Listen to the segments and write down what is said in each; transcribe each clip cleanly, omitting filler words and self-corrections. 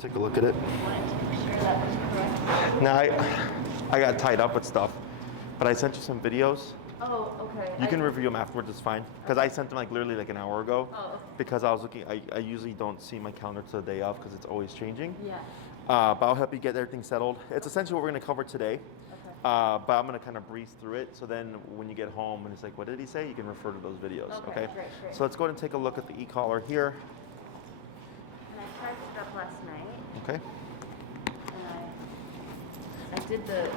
Take a look at it. Sure that was correct. Now I got tied up with stuff, but I sent you some videos. Oh, okay. You can review them afterwards, it's fine. Because I sent them like literally like an hour ago. Oh, okay. Because I was looking, I usually don't see my calendar to the day of because it's always changing. Yeah. But I'll help you get everything settled. It's essentially what we're going to cover today. Okay. But I'm going to kind of breeze through it. So then when you get home and it's like, what did he say? You can refer to those videos. Okay. Great. So let's go ahead and take a look at the e-collar here. And I charged it up last night. Okay. And I did the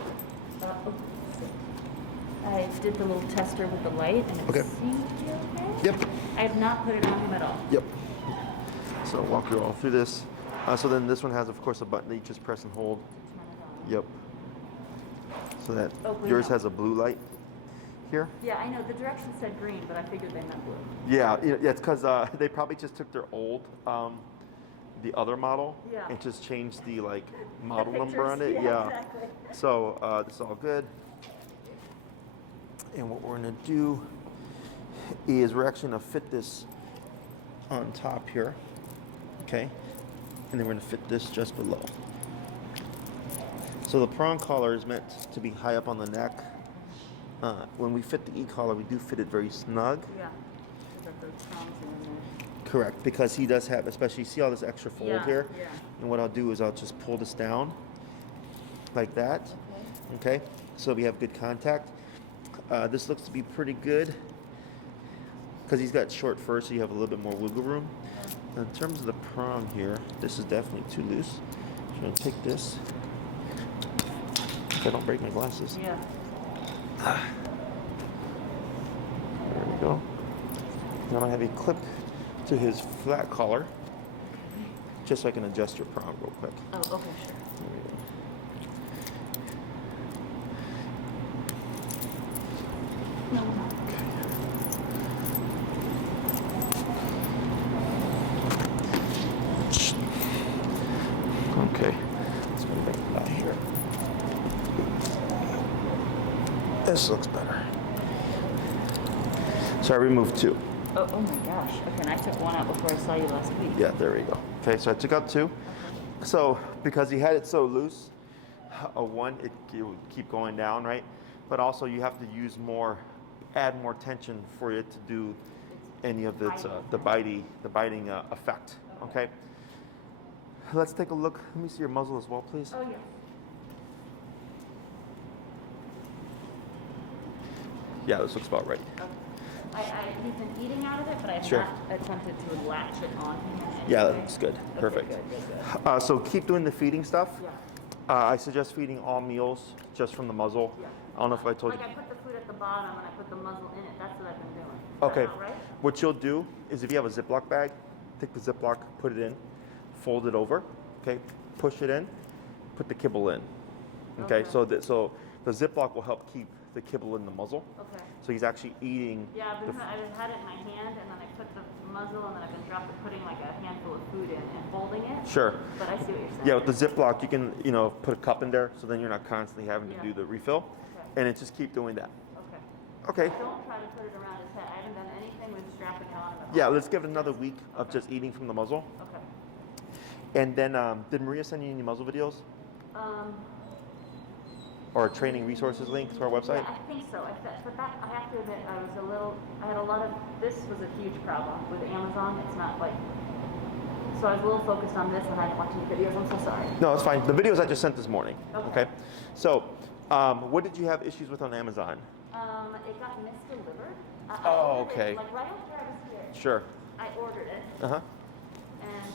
I did the little tester with the light, and it seemed to be okay. Yep. I have not put it on him at all. Yep. So I'll walk you all through this. So then this one has, of course, a button that you just press and hold. Yep. So that yours has a blue light here. Yeah, I know. The directions said green, but I figured they meant blue. Yeah, it's because they probably just took their old, the other model, and just changed the model number on it. Yeah. Exactly. So this is all good. And what we're gonna do is we're actually gonna fit this on top here, okay? And then we're gonna fit this just below. So the prong collar is meant to be high up on the neck. When we fit the e-collar, we do fit it very snug. Yeah. Those prongs in there. Correct, because he does have, especially, see all this extra fold here? Yeah. And what I'll do is I'll just pull this down like that. Okay? So we have good contact. This looks to be pretty good because he's got short fur, so you have a little bit more wiggle room. In terms of the prong here, this is definitely too loose. So I'm going to take this. If I don't break my glasses. Yeah. There we go. Now I'm going to have you clip to his flat collar, just so I can adjust your prong real quick. Oh, okay, sure. There we go. Okay, let's move it out here. This looks better. So I removed two. Oh my gosh. Okay, and I took one out before I saw you last week. Yeah, there we go. Okay, so I took out two. So because he had it so loose, it would keep going down, right? But also you have to use add more tension for it to do any of its the biting effect. Okay. Let's take a look. Let me see your muzzle as well, please. Oh yeah. Yeah, this looks about right. Okay. He's been eating out of it, but I have not attempted to latch it on him. Yeah, that's good. Perfect. Okay, good. So keep doing the feeding stuff. Yeah. I suggest feeding all meals just from the muzzle. Yeah. I don't know if I told you. I put the food at the bottom and I put the muzzle in it. That's what I've been doing. Is Okay. that not right? What you'll do is if you have a Ziploc bag, take the Ziploc, put it in, fold it over, okay, push it in, put the kibble in. Okay, so the Ziploc will help keep the kibble in the muzzle. Okay. So he's actually eating. Yeah, I've had it in my hand, and then I put the muzzle, and then I've been putting like a handful of food in and folding it. Sure. But I see what you're saying. Yeah, with the Ziploc, you can put a cup in there, so then you're not constantly having to do the refill, and it just keep doing that. Okay. Okay. Don't try to put it around his head. I haven't done anything with strapping it on him at all. Yeah, let's give it another week of just eating from the muzzle. Okay. And then, did Maria send you any muzzle videos? Or a training resources link to our website? Yeah, I think so. But that, I have to admit, I had a lot of, this was a huge problem with Amazon. It's not like, so I was a little focused on this and I didn't watch any videos. I'm so sorry. No, it's fine. The videos I just sent this morning. Okay. So, what did you have issues with on Amazon? It got misdelivered. Oh, okay. Like right after I was here. Sure. I ordered it. Uh-huh. And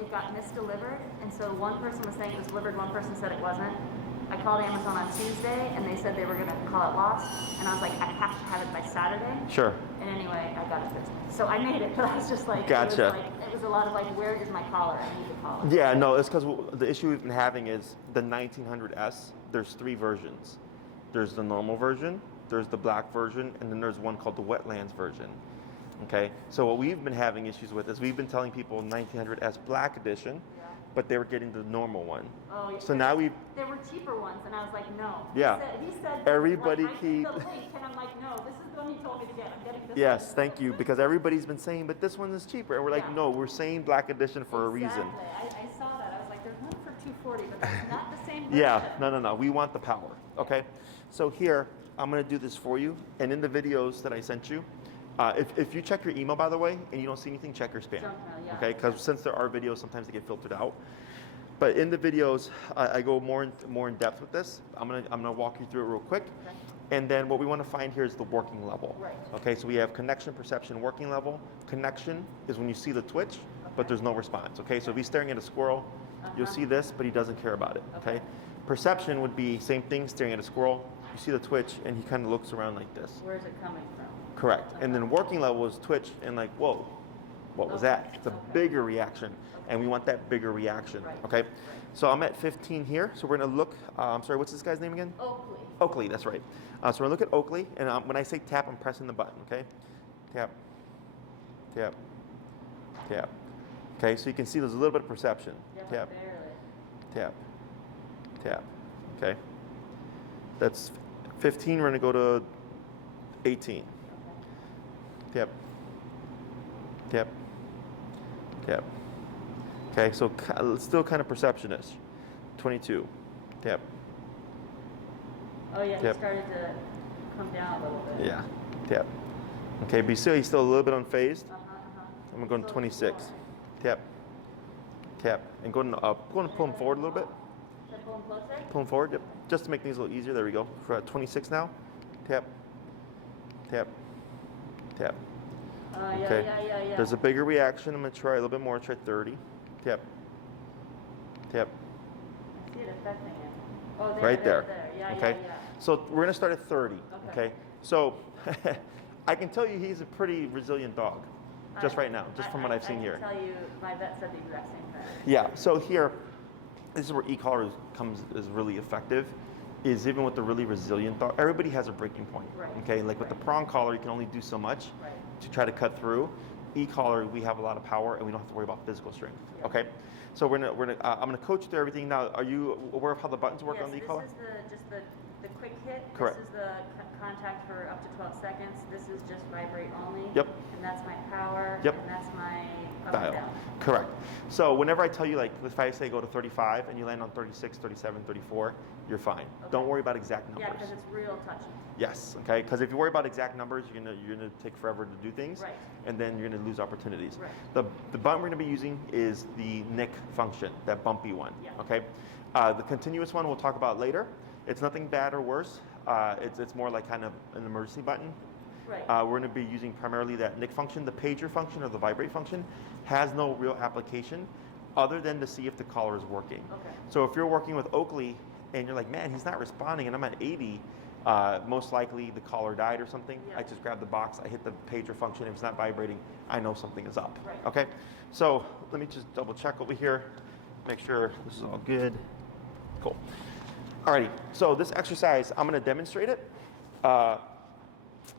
it got misdelivered. And so one person was saying it was delivered, one person said it wasn't. I called Amazon on Tuesday, and they said they were going to call it lost. And I was like, I have to have it by Saturday. Sure. And anyway, I got it Thursday. So I made it, but I was just like, Gotcha. It was a lot of like, where is my collar? I need the collar. Yeah, no, it's because the issue we've been having is the 1900S. There's three versions. There's the normal version, there's the black version, and then there's one called the wetlands version. Okay, so what we've been having issues with is we've been telling people 1900S Black Edition, but they were getting the normal one. Oh, yeah. So now there were cheaper ones, and I was like, no. Yeah. He said everybody I keep. the link, and I'm like, no, this is the one he told me to get. I'm getting this. Yes, one. thank you, because everybody's been saying, but this one is cheaper, and we're like, no, we're saying Black Edition for a reason. Exactly. I saw that. I was 40, but that's not the same version. Yeah, no. We want the power. Okay. So here, I'm going to do this for you. And in the videos that I sent you, if you check your email, by the way, and you don't see anything, check your spam. Junk mail, yeah. Okay. Because since there are videos, sometimes they get filtered out. But in the videos, I go more in depth with this. I'm gonna walk you through it real quick. Okay. And then what we want to find here is the working level. Right. Okay, so we have connection, perception, working level. Connection is when you see the twitch, but there's no response. Okay, so if he's staring at a squirrel, you'll see this, but he doesn't care about it. Okay. Perception would be same thing, staring at a squirrel. You see the twitch, and he kind of looks around like this. Where's it coming from? Correct. And then working level is twitch and like, whoa, what was that? It's a bigger reaction, and we want that bigger reaction. Right. Okay. So I'm at 15 here. So we're gonna look. I'm sorry, what's this guy's name again? Oakely. Oakely, that's right. So we're gonna look at Oakely, and when I say tap, I'm pressing the button. Okay. Tap. Tap. Tap. Okay. So you can see there's a little bit of perception. Yeah, Tap. but barely. Tap. Tap. Okay. That's 15. We're gonna go to 18. Tap. Tap. Tap. Okay, so still kind of perception-ish. 22. Tap. Oh yeah, Tap. he started to come down a little bit. Yeah. Tap. Okay, but he's still a little bit unfazed. I'm gonna go to So 26. slower. Tap. Tap. And go to pull him forward a little bit. Should I pull him closer? Pull him forward. Yep. Just to make things a little easier. There we go. We're at 26 now. Tap. Tap. Tap. Yeah, Okay. yeah. There's a bigger reaction. I'm gonna try a little bit more. Try 30. Tap. Tap. I see it affecting him. Oh, Right there. Yeah, Okay. yeah. So we're gonna start at 30. Okay. So I can tell you he's a pretty resilient dog, just right now, just from what I've seen here. I can tell you, my vet said the exact same thing. Yeah. So here, this is where e-collar is really effective. Is even with the really resilient dog, everybody has a breaking point. Right. Okay. Like with the prong collar, you can only do so much Right. to try to cut through. E-collar, we have a lot of power, and we don't have to worry about physical strength. Yeah. Okay. So I'm gonna coach you through everything. Now, are you aware of how the buttons work Yes, on the this e-collar? is just the quick hit. Correct. This is the contact for up to 12 seconds. This is just vibrate only. Yep. And that's my power. Yep. And that's my up Dial. and down. Correct. So whenever I tell you, like, if I say go to 35 and you land on 36, 37, 34, you're fine. Okay. Don't worry about exact numbers. Yeah, because it's real touchy. Yes, okay? Because if you worry about exact numbers, you're gonna take forever to do things, Right. and then you're gonna lose opportunities. Right. The button we're gonna be using is the nick function, that bumpy one. Yeah. Okay. The continuous one we'll talk about later. It's nothing bad or worse. It's more like kind of an emergency button. Right. We're going to be using primarily that nick function. The pager function or the vibrate function has no real application other than to see if the collar is working. Okay. So if you're working with Oakely and you're like, man, he's not responding and I'm at 80, most likely the collar died or something. Yeah. I just grab the box, I hit the pager function. If it's not vibrating, I know something is up. Right. Okay. So let me just double check over here, make sure this is all good. Cool. Alrighty. So this exercise, I'm going to demonstrate it.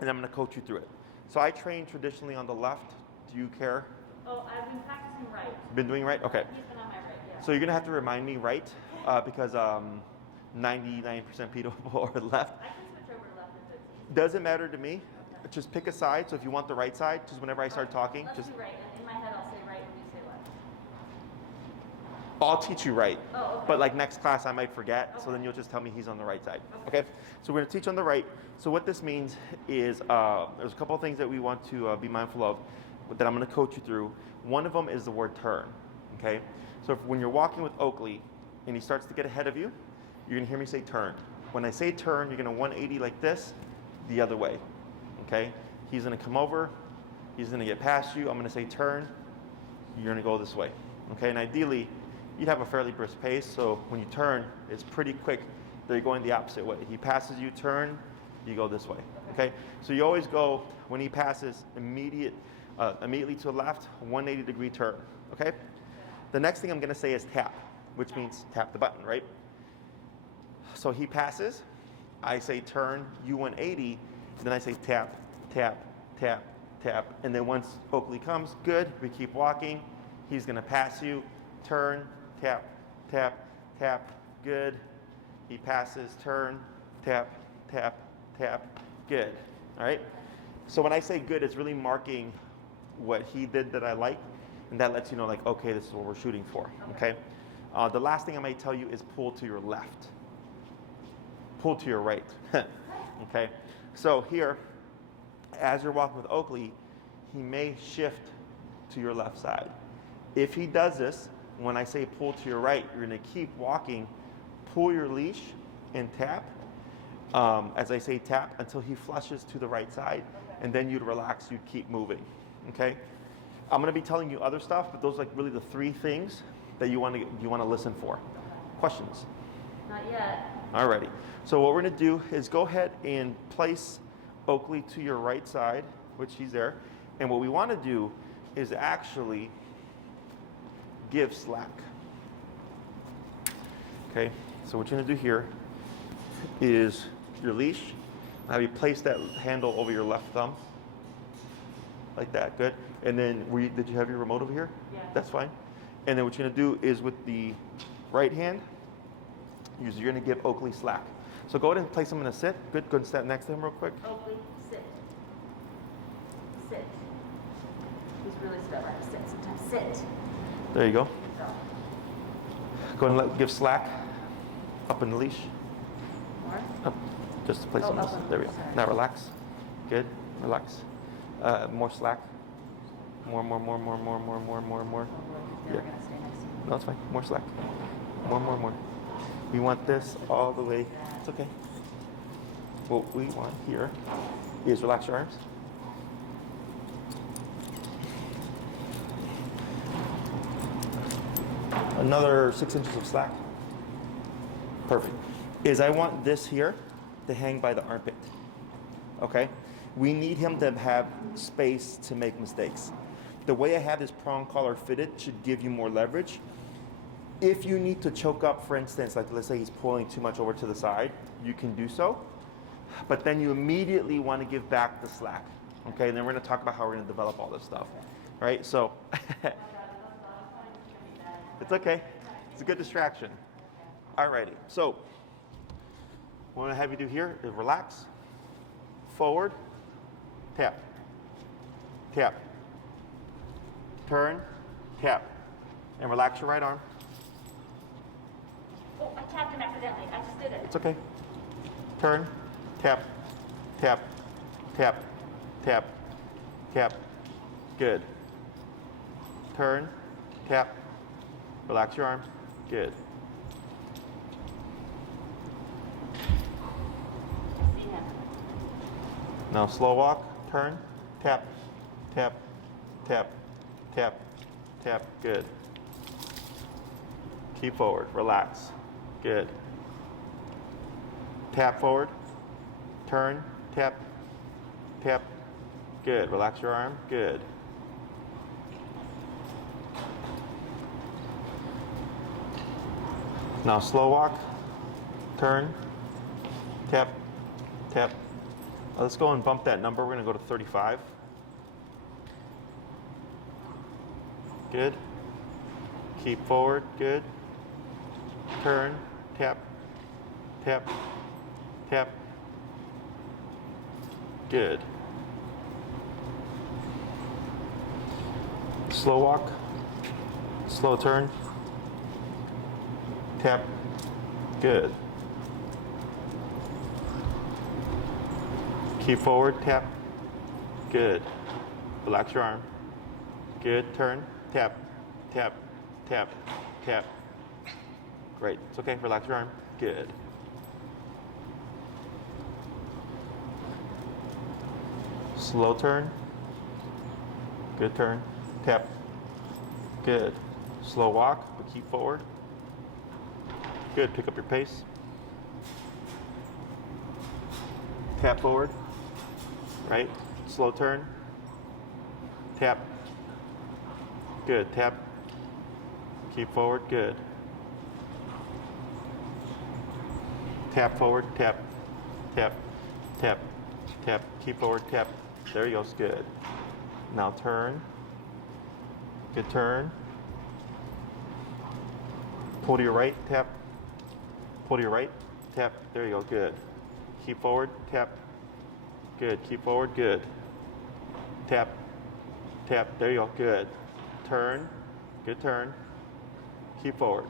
And I'm going to coach you through it. So I train traditionally on the left. Do you care? Oh, I've been practicing right. Been doing right? Okay. He's been on my right, yeah. So you're going to have to remind me right because 99% people are left. I can switch over to left if it's easy. Doesn't matter to me. Just pick a side. So if you want the right side, just whenever I start talking, Let's just do right. In my head, I'll say right when you say left. I'll teach you right. Oh, okay. But like next class, I might forget. So Okay. then you'll just tell me he's on the right side. Okay. Okay. So we're going to teach on the right. So what this means is there's a couple of things that we want to be mindful of that I'm going to coach you through. One of them is the word turn. Okay. So when you're walking with Oakely and he starts to get ahead of you, you're going to hear me say turn. When I say turn, you're going to 180 like this, the other way. Okay. He's going to come over. He's going to get past you. I'm going to say turn. You're going to go this way. Okay. And ideally, you'd have a fairly brisk pace, so when you turn, it's pretty quick that you're going the opposite way. He passes you, turn, you go this way. Okay? So you always go, when he passes, immediately to the left, 180-degree turn. Okay? The next thing I'm going to say is tap, which means tap the button, right? So he passes, I say turn, you 180, then I say tap, tap, tap, tap, and then once Oakely comes, good, we keep walking, he's going to pass you, turn, tap, tap, tap, good. He passes, turn, tap, tap, tap, good. All right? So when I say good, it's really marking what he did that I like, and that lets you know, like, okay, this is what we're shooting for. Okay? The last thing I may tell you is pull to your left. Pull to your right. Okay? So here, as you're walking with Oakely, he may shift to your left side. If he does this, when I say pull to your right, you're going to keep walking, pull your leash, and tap. As I say tap, until he flushes to the right side, and then you'd relax, you'd keep moving. Okay? I'm going to be telling you other stuff, but those are like really the 3 things that you want to listen for. Questions? Not yet. Alrighty. So what we're going to do is go ahead and place Oakely to your right side, which he's there. And what we want to do is actually give slack. Okay? So what you're going to do here is your leash. Have you place that handle over your left thumb? Like that. Good. And then did you have your remote over here? Yeah. That's fine. And then what you're going to do is with the right hand, you're going to give Oakely slack. So go ahead and place him in a sit. Good. Go and stand next to him real quick. Oakely, sit. Sit. He's really stubborn. Sit sometimes. Sit. There you go. So, Go ahead and give slack up in the leash. more. Up. Just to place him. up on There we the go. side. Now relax. Good. Relax. More slack. More. He's never Yeah. going to stay next to you. No, it's fine. More slack. More. We want this all the way. It's okay. What we want here is relax your arms. Another 6 inches of slack. Perfect. I want this here to hang by the armpit. Okay? We need him to have space to make mistakes. The way I have this prong collar fitted should give you more leverage. If you need to choke up, for instance, like let's say he's pulling too much over to the side, you can do so. But then you immediately want to give back the slack. Okay, and then we're going to talk about how we're going to develop all this stuff. All right, so it's okay. It's a good distraction. All righty, so what I'm going to have you do here is relax, forward, tap, tap, turn, tap, and relax your right arm. Oh, I tapped him accidentally. I just did it. It's okay. Turn, tap, tap, tap, tap, tap. Good. Turn, tap, relax your arms. Good. I see him. Now slow walk, turn, tap, tap, tap, tap, tap. Good. Keep forward, relax. Good. Tap forward, turn, tap, tap. Good. Relax your arm. Good. Now slow walk, turn, tap, tap. Let's go and bump that number. We're going to go to 35. Good. Keep forward. Good. Turn, tap, tap, tap. Good. Slow walk, slow turn, tap. Good. Keep forward, tap. Good. Relax your arm. Good. Turn, tap, tap, tap, tap. Great. It's okay. Relax your arm. Good. Slow turn. Good turn. Tap. Good. Slow walk, but keep forward. Good. Pick up your pace. Tap forward. Right. Slow turn. Tap. Good. Tap. Keep forward. Good. Tap forward, tap, tap, tap, tap. Keep forward, tap. There he goes, good. Now turn. Good turn. Pull to your right, tap. Pull to your right, tap. There you go, good. Keep forward, tap. Good. Keep forward, good. Tap, tap. There you go, good. Turn. Good turn. Keep forward.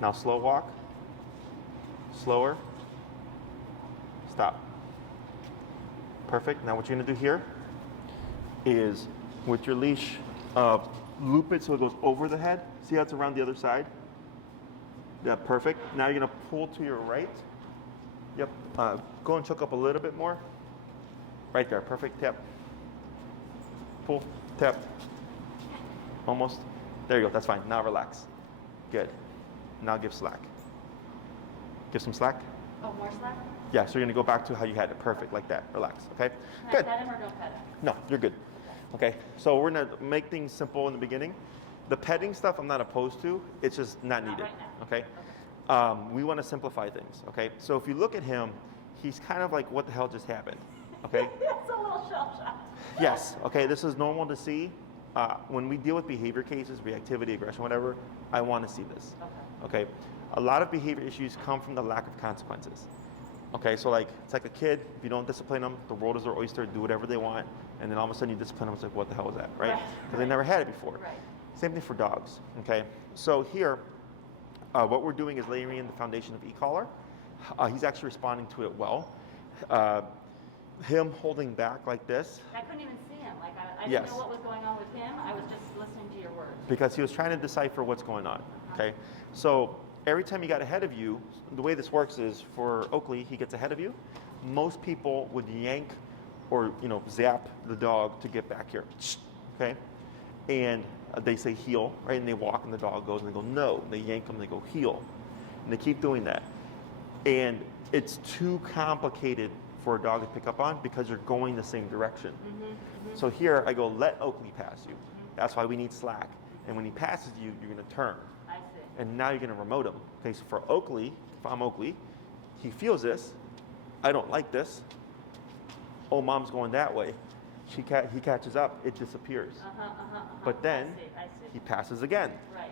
Now slow walk. Slower. Stop. Perfect. Now what you're gonna do here is with your leash, loop it so it goes over the head. See how it's around the other side? Yeah, perfect. Now you're gonna pull to your right. Yep. Go and choke up a little bit more. Right there. Perfect. Tap. Pull. Tap. Almost. There you go. That's fine. Now relax. Good. Now give slack. Give some slack. Oh, more slack? Yeah, so you're gonna go back to how you had it. Perfect, like that. Relax, okay? Can Good. I pet him or don't pet him? No, you're good. Okay, so we're gonna make things simple in the beginning. The petting stuff I'm not opposed to, it's just not needed, Right now. okay? We wanna simplify things, okay? So if you look at him, he's kind of like, what the hell just happened, okay? It's a little shell shocked. Yes, okay, this is normal to see. When we deal with behavior cases, reactivity, aggression, whatever, I wanna see this, okay? A lot of behavior issues come from the lack of consequences. Okay, so like, it's like a kid, if you don't discipline them, the world is their oyster, do whatever they want, and then all of a sudden you discipline them, it's like, what the hell was that, right? Because they never had it before. Right. Same thing for dogs, okay? So here, what we're doing is layering in the foundation of e-collar. He's actually responding to it well. Him holding back like this. I couldn't even see him. Like, I didn't Yes. know what was going on with him. I was just listening to your words. Because he was trying to decipher what's going on, okay? So every time he got ahead of you, the way this works is for Oakely, he gets ahead of you. Most people would yank or zap the dog to get back here, okay? And they say heel, right? And they walk and the dog goes and they go no. They yank them, they go heel. And they keep doing that. And it's too complicated for a dog to pick up on because you're going the same direction. So here I go, let Oakely pass you. That's why we need slack. And when he passes you, you're gonna turn. I see. And now you're gonna remote him. Okay, so for Oakely, if I'm Oakely, he feels this. I don't like this. Oh, mom's going that way. He catches up, it disappears. But then I see. he passes again. Right.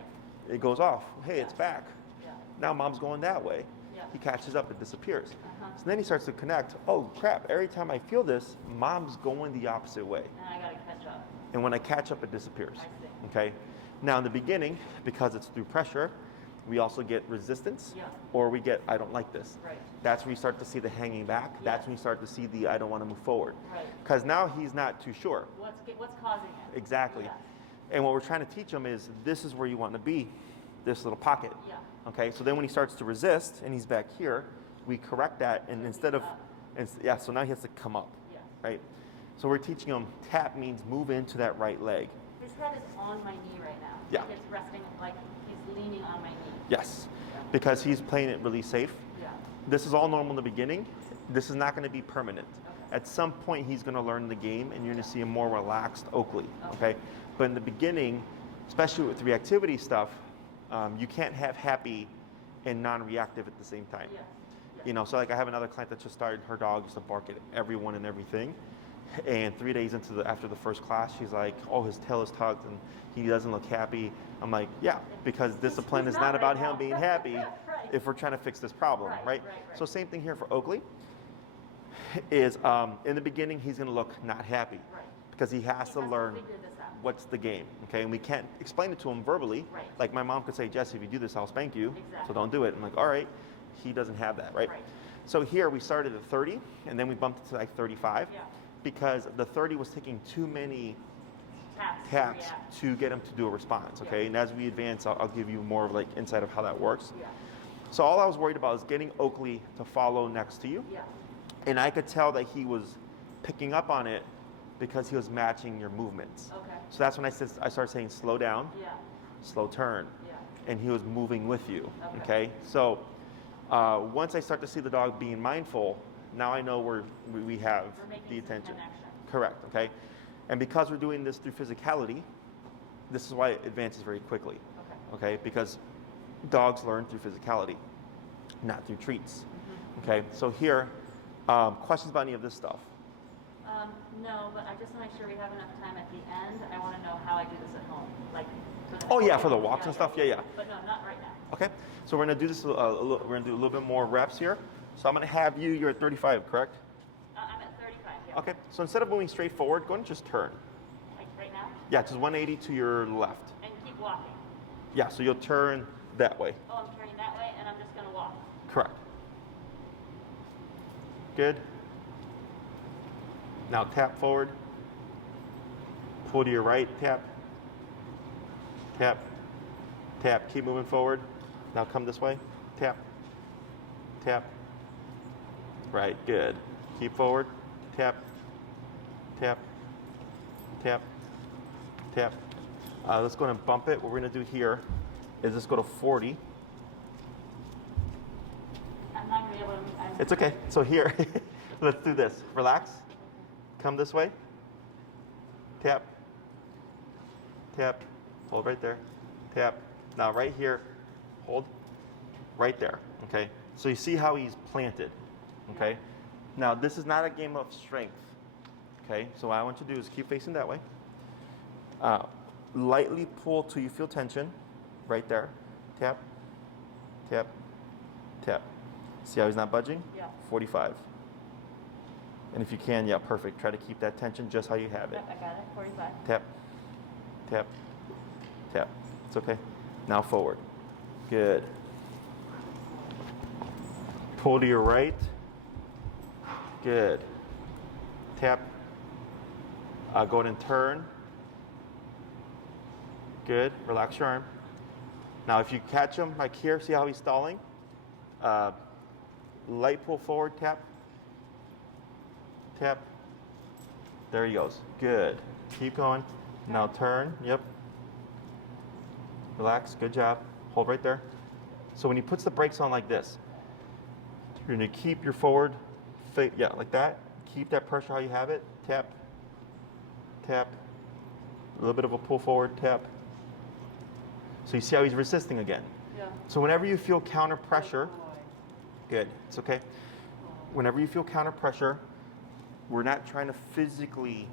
It goes off. Hey, it's back. Yeah. Now mom's going that way. Yeah. He catches up, it disappears. So then he starts to connect. Oh crap, every time I feel this, mom's going the opposite way. And I gotta catch up. And when I catch up, it disappears. I see. Okay? Now in the beginning, because it's through pressure, we also get resistance, Yeah. or we get, I don't like this. Right. That's when you start to see the hanging back. Yeah. That's when you start to see the, I don't want to move forward. Right. Because now he's not too sure. What's causing it? Exactly. Yes. And what we're trying to teach him is this is where you want to be, this little pocket. Yeah. Okay, so then when he starts to resist and he's back here, we correct that, and instead of, so now he has to come up, Yeah. right? So we're teaching him tap means move into that right leg. His head is on my knee right now. Yeah. Like it's resting, like he's leaning on my knee. Yes, Yeah. because he's playing it really safe. Yeah. This is all normal in the beginning. This is not going to be permanent. Okay. At some point, he's going to learn the game, and you're going to see a more relaxed Oakely. Okay. Okay, but in the beginning, especially with reactivity stuff, you can't have happy and non-reactive at the same time. Yeah. So like I have another client that just started. Her dog used to bark at everyone and everything, and 3 days after the first class, she's like, "Oh, his tail is tucked and he doesn't look happy." I'm like, "Yeah, because discipline He's is not not about right him now. being happy. Right. If we're trying to fix this problem, Right, right? right. So same thing here for Oakely. Is in the beginning he's going to look not happy Right. because he has to learn figure this out. what's the game, okay? And we can't explain it to him verbally. Right. Like my mom could say, "Jesse, if you do this, I'll spank you. Exactly. So don't do it." I'm like, "All right." He doesn't have that, right? Right. So here we started at 30, and then we bumped it to like 35 Yeah. because the 30 was taking too many Taps. taps react. to get him to do a response, okay? Yeah. And as we advance, I'll give you more of like insight of how that works. Yeah. So all I was worried about is getting Oakely to follow next to you. Yeah. And I could tell that he was picking up on it because he was matching your movements. Okay. So that's when I started saying slow down, Yeah. slow turn, Yeah. and he was moving with you. Okay. Okay. So once I start to see the dog being mindful, now I know we have We're making the some attention. connection. Correct. Okay. And because we're doing this through physicality, this is why it advances very quickly. Okay. Okay. Because dogs learn through physicality, not through treats. Okay. So here, questions about any of this stuff? No, but I just want to make sure we have enough time at the end. I want to know how I do this at home, like. Oh yeah, for the walks and stuff. Yeah. But no, not right now. Okay. So we're gonna do this. We're gonna do a little bit more reps here. So I'm gonna have you. You're at 35, correct? I'm at 35. Yeah. Okay. So instead of moving straight forward, go and just turn. Like right now, Yeah, just 180 to your left. and keep walking. Yeah. So you'll turn that way. Oh, I'm turning that way, and I'm just going to walk. Correct. Good. Now tap forward. Pull to your right, tap. Tap. Tap. Keep moving forward. Now come this way. Tap. Tap. Right, good. Keep forward. Tap. Tap. Tap. Tap. Let's go and bump it. What we're going to do here is let's go to 40. I'm not going to be able to. It's okay. So here, let's do this. Relax. Come this way. Tap. Tap. Hold right there. Tap. Now right here, hold. Right there. Okay. So you see how he's planted. Okay. Now this is not a game of strength. Okay. So what I want you to do is keep facing that way. Lightly pull till you feel tension. Right there. Tap. Tap. Tap. See how he's not budging? Yeah. 45. And if you can, yeah, perfect. Try to keep that tension just how you have it. Yep, I got it. 45. Tap. Tap. Tap. It's okay. Now forward. Good. Pull to your right. Good. Tap. Go ahead and turn. Good. Relax your arm. Now if you catch him like here, see how he's stalling? Light pull forward, tap. Tap. There he goes. Good. Keep going. Now turn. Yep. Relax. Good job. Hold right there. So when he puts the brakes on like this, you're going to keep your forward, yeah, like that. Keep that pressure how you have it. Tap. Tap. A little bit of a pull forward, tap. So you see how he's resisting again. Yeah. So whenever you feel counter pressure, good, it's okay. Whenever you feel counter pressure, we're not trying to physically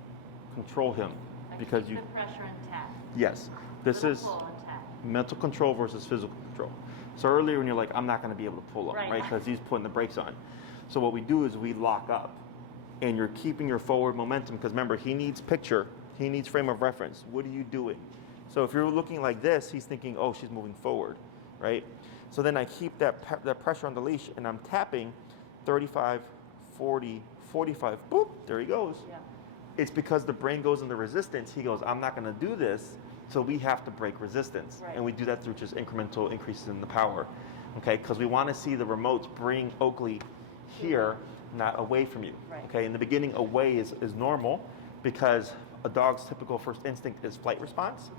control him because keep you. the pressure intact. Yes, this Little is pull intact. mental control versus physical control. So earlier when you're like, I'm not going to be able to pull him, Right. right? Because he's putting the brakes on. So what we do is we lock up, and you're keeping your forward momentum because remember he needs picture, he needs frame of reference. What are you doing? So if you're looking like this, he's thinking, oh, she's moving forward, right? So then I keep that pressure on the leash, and I'm tapping 35, 40, 45. Boop, there he goes. Yeah. It's because the brain goes into resistance. He goes, I'm not going to do this, so we have to break resistance. Right. And we do that through just incremental increases in the power, okay? Because we want to see the remotes bring Oakely here, not away from you, Right. okay? In the beginning, away is normal because a dog's typical first instinct is flight response,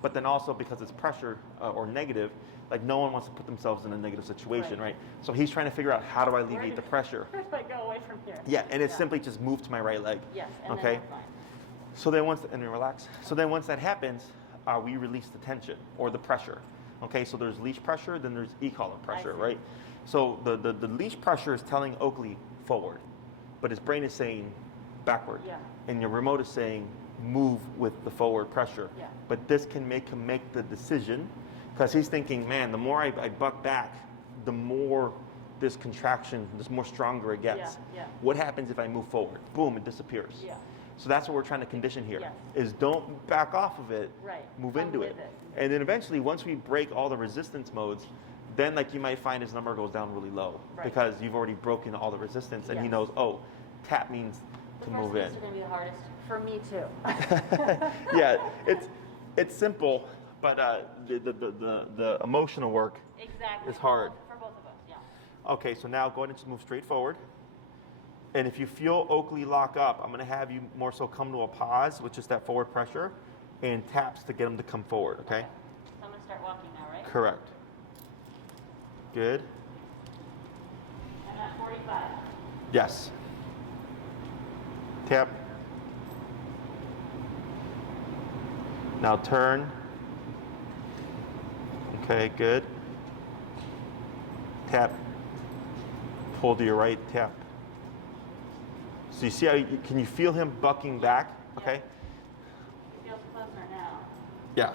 but then also because it's pressure or negative, like no one wants to put themselves in a negative situation, right? So he's trying to figure out how do I alleviate the pressure. Where do I go away from here? Yeah, and it's simply just move to my right leg. Yes, and okay. then we're fine. So then and then relax. So then once that happens, we release the tension or the pressure. Okay, so there's leash pressure, then there's e-collar pressure, see. right? So the leash pressure is telling Oakely forward, but his brain is saying backward. Yeah. And your remote is saying move with the forward pressure. Yeah. But this can make him make the decision because he's thinking, man, the more I buck back, the more this contraction, the more stronger it gets. Yeah, yeah. What happens if I move forward? Boom, it disappears. Yeah. So that's what we're trying to condition here, Yes. is don't back off of it, Right. move Come into with it. it. And then eventually, once we break all the resistance modes, then like you might find his number goes down really low Right. because you've already broken all the resistance and he Yes. knows, oh, tap means to The move first in. weeks are going to be the hardest for me too. Yeah, it's simple, but the emotional work Exactly. is hard. For both of us, yeah. Okay, so now go ahead and just move straight forward. And if you feel Oakely lock up, I'm going to have you more so come to a pause, which is that forward pressure, and taps to get him to come forward, okay? So I'm going to start walking now, right? Correct. Good. I'm at 45. Yes. Tap. Now turn. Okay, good. Tap. Pull to your right, tap. So you see how can you feel him bucking back? Okay. It feels closer now. Yeah.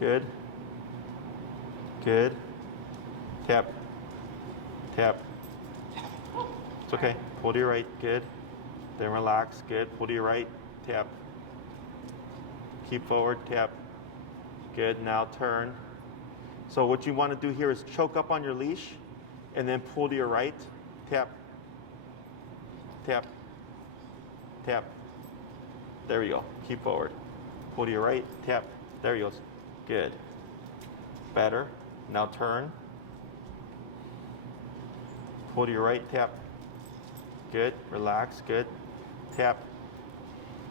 Good. Good. Tap. Tap. It's okay. Pull to your right. Good. Then relax. Good. Pull to your right. Tap. Keep forward. Tap. Good. Now turn. So what you want to do here is choke up on your leash and then pull to your right, tap, tap, tap. There you go. Keep forward. Pull to your right, tap. There he goes. Good. Better. Now turn. Pull to your right, tap. Good. Relax. Good. Tap,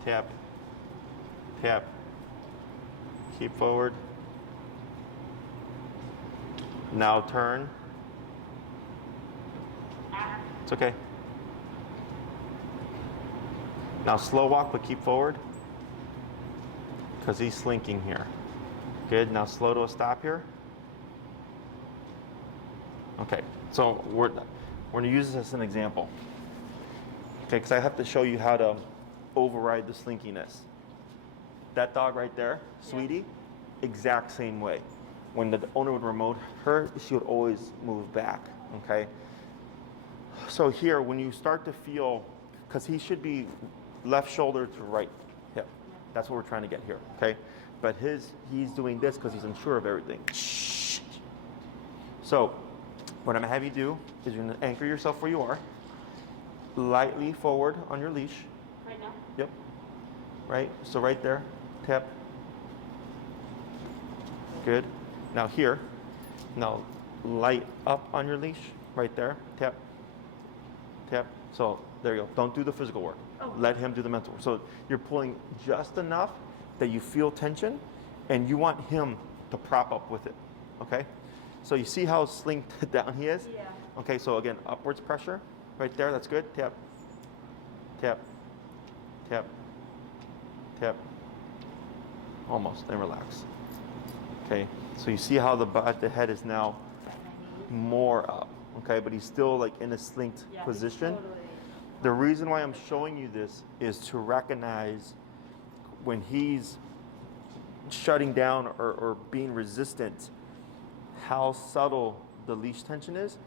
tap, tap. Keep forward. Now turn. It's okay. Now slow walk, but keep forward. Because he's slinking here. Good. Now slow to a stop here. Okay. So we're going to use this as an example. Okay, because I have to show you how to override the slinkiness. That dog right there, Sweetie, exact same way. When the owner would remote her, she would always move back, okay? So here, when you start to feel, because he should be left shoulder to right hip. That's what we're trying to get here, okay? But he's doing this because he's unsure of everything. So what I'm going to have you do is you're going to anchor yourself where you are, lightly forward on your leash. Right now? Yep. Right, so right there, tap. Good. Now here, now light up on your leash, right there, tap, tap. So there you go. Don't do the physical work. Oh. Let him do the mental work. So you're pulling just enough that you feel tension, and you want him to prop up with it, okay? So you see how slinked down he is? Yeah. Okay, so again, upwards pressure, right there, that's good. Tap, tap, tap, tap. Almost, and relax. Okay, so you see how the head is now more up, okay? But he's still like in a slinked position. Totally. The reason why I'm showing you this is to recognize when he's shutting down or being resistant, how subtle the leash tension is,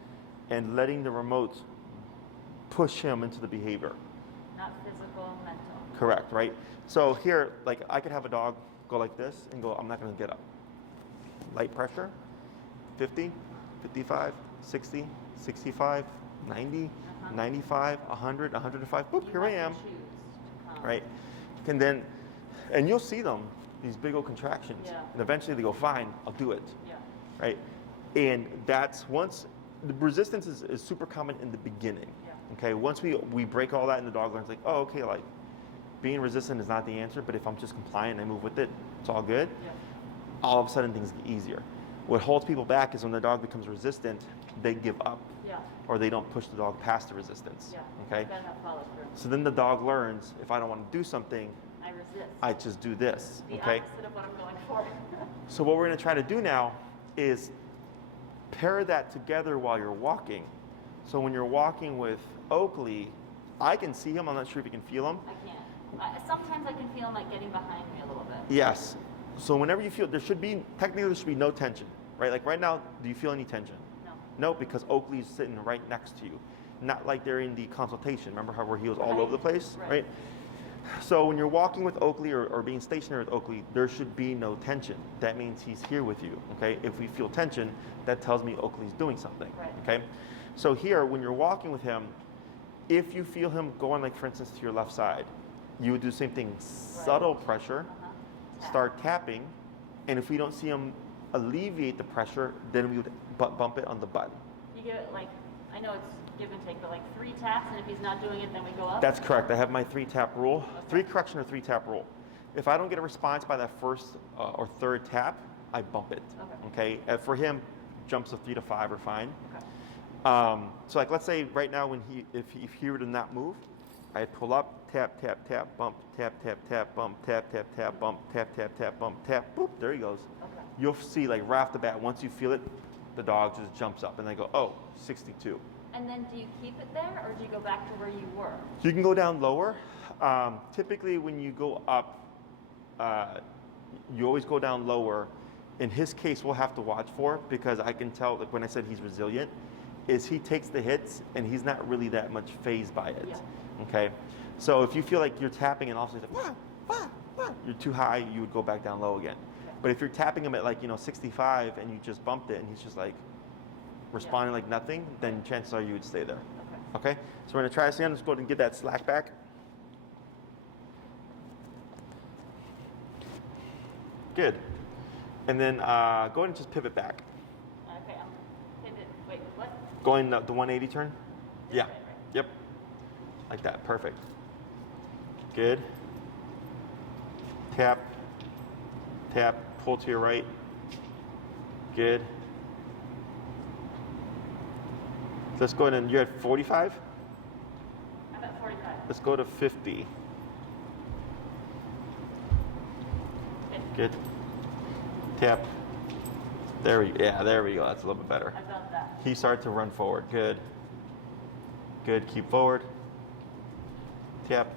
and letting the remote push him into the behavior. Not physical, mental. Correct, right? So here, like I could have a dog go like this and go, I'm not gonna get up. Light pressure, 50, 55, 60, 65, 90, 95, 100, 105, boop, here I am, right? And you'll see them, these big old contractions, and eventually they go, fine, I'll do it, right? And that's once, the resistance is super common in the beginning, okay? Once we break all that and the dog learns like, oh, okay, like being resistant is not the answer, but if I'm just compliant and I move with it, it's all good. All of a sudden things get easier. What holds people back is when the dog becomes resistant, they give up. Or they don't push the dog past the resistance. Okay? So then the dog learns, if I don't want to do something, I resist. I just do this. The okay? opposite of what I'm going for. So what we're going to try to do now is pair that together while you're walking. So when you're walking with Oakely, I can see him. I'm not sure if you can feel him. I can't. Sometimes I can feel him like getting behind me a little bit. Yes. So whenever you feel, there should be no tension, right? Like right now, do you feel any tension? No, because Oakley's sitting right next to you. Not like they're in the consultation. Remember how where he was all over the place, right? So when you're walking with Oakely or being stationary with Oakely, there should be no tension. That means he's here with you, okay? If we feel tension, that tells me Oakley's doing something, okay? So here, when you're walking with him, if you feel him going, like for instance, to your left side, you would do the same thing, subtle pressure, start tapping, and if we don't see him alleviate the pressure, then we would bump it on the butt. You give it like, I know it's give and take, but like 3 taps, and if he's not doing it, then we go up? That's correct. I have my 3-tap rule. 3-tap rule. If I don't get a response by that first or third tap, I bump it. Okay? For him, jumps of 3 to 5 are fine. So like let's say right now if he were to not move, I pull up, tap, tap, tap, bump, tap, tap, tap, bump, tap, tap, tap, bump, tap, tap, tap, bump, tap, boop, there he goes. You'll see like right off the bat, once you feel it, the dog just jumps up and they go, oh, 62. And then do you keep it there or do you go back to where you were? You can go down lower. Typically when you go up, you always go down lower. In his case, we'll have to watch for, because I can tell that when I said he's resilient, is he takes the hits and he's not really that much fazed by it. Okay? So if you feel like you're tapping and all of a sudden you're too high, you would go back down low again. But if you're tapping him at like, 65 and you just bumped it and he's just like responding like nothing, then chances are you would stay there. Okay? So we're gonna try this again. Let's go ahead and get that slack back. Good. And then go ahead and just pivot back. Okay, I'm pivot. Wait, what? Going the 180 turn? This Yeah. way, right? Yep. Like that. Perfect. Good. Tap. Tap. Pull to your right. Good. Let's go ahead and you're at 45? I'm at 45. Let's go to 50. Good. Tap. There we go. That's a little bit better. I felt that. He started to run forward. Good. Good. Keep forward. Tap.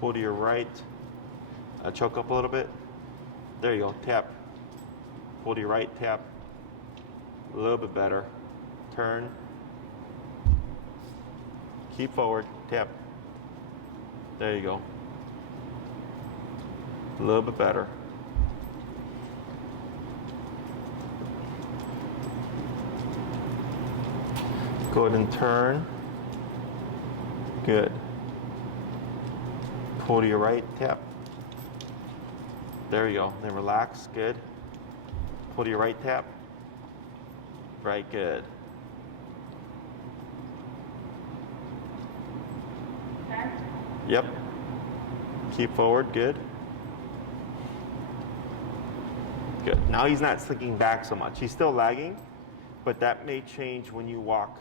Pull to your right. Choke up a little bit. There you go. Tap. Pull to your right. Tap. A little bit better. Turn. Keep forward. Tap. There you go. A little bit better. Go ahead and turn. Good. Pull to your right, tap. There you go. Then relax. Good. Pull to your right, tap. Right, good. Turn. Yep. Keep forward. Good. Good. Now he's not slinking back so much. He's still lagging, but that may change when you walk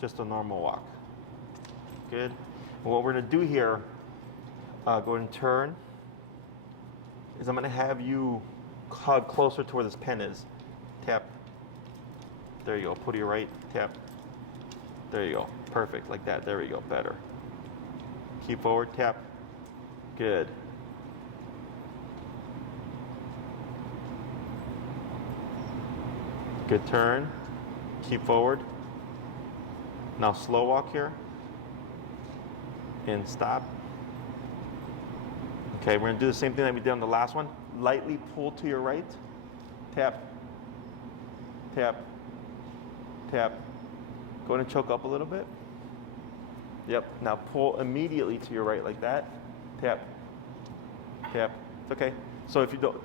just a normal walk. Good. And what we're going to do here, go ahead and turn, is I'm going to have you hug closer to where this pen is. Tap. There you go. Put to your right. Tap. There you go. Perfect. Like that. There we go. Better. Keep forward. Tap. Good. Good turn. Keep forward. Now slow walk here. And stop. Okay, we're gonna do the same thing that we did on the last one. Lightly pull to your right. Tap. Tap. Tap. Go ahead and choke up a little bit. Yep. Now pull immediately to your right like that. Tap. Tap. It's okay. So if you don't,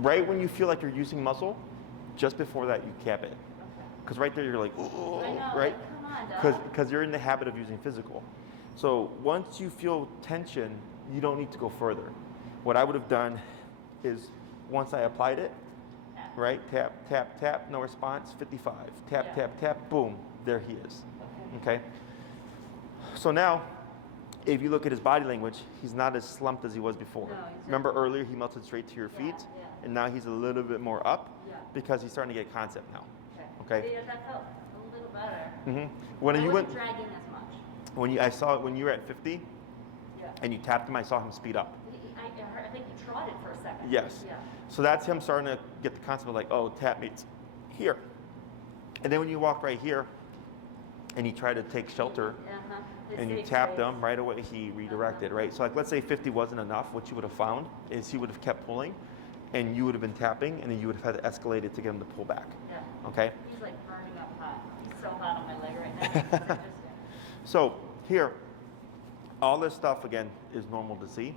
right when you feel like you're using muscle, just before that you cap it. Because right there you're like, oh, I know, right? like, come on, dog. Because you're in the habit of using physical. So once you feel tension, you don't need to go further. What I would have done is once I applied it, Tap. right? Tap, tap, tap, no response, 55. Tap, Yeah. tap, tap, boom, there he is. Okay. Okay? So now, if you look at his body language, he's not as slumped as he was before. No, he's Remember earlier he melted straight to your feet? Yeah. And now he's a little bit more up Yeah. because he's starting to get concept now. Okay. Okay? Yeah, that felt a little better. When I you wasn't went, dragging as much. I saw it when you were at 50 Yeah. and you tapped him, I saw him speed up. I think you trotted for a second. Yes. Yeah. So that's him starting to get the concept of like, oh, tap meets here. And then when you walked right here and he tried to take shelter Uh-huh. and you tapped him, right away he redirected, right? So like let's say 50 wasn't enough, what you would have found is he would have kept pulling and you would have been tapping and then you would have had to escalate it to get him to pull back. Yeah. Okay? He's like burning up hot. He's so hot on my leg right now. It's interesting. So here, all this stuff again is normal to see.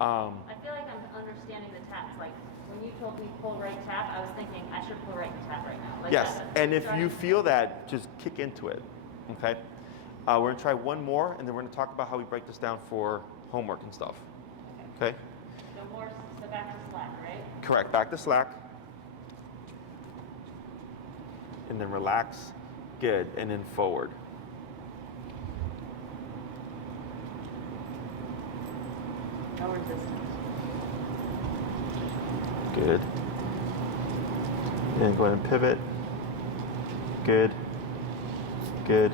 I feel like I'm understanding the taps. Like when you told me pull right tap, I was thinking I should pull right and tap right now. Like Yes, that's and if starting you to- feel that, just kick into it, okay? We're gonna try one more, and then we're gonna talk about how we break this down for homework and stuff, okay? No more, so back to slack, right? Correct, back to slack. And then relax, good, and then forward. No resistance. Good. And go ahead and pivot. Good. Good.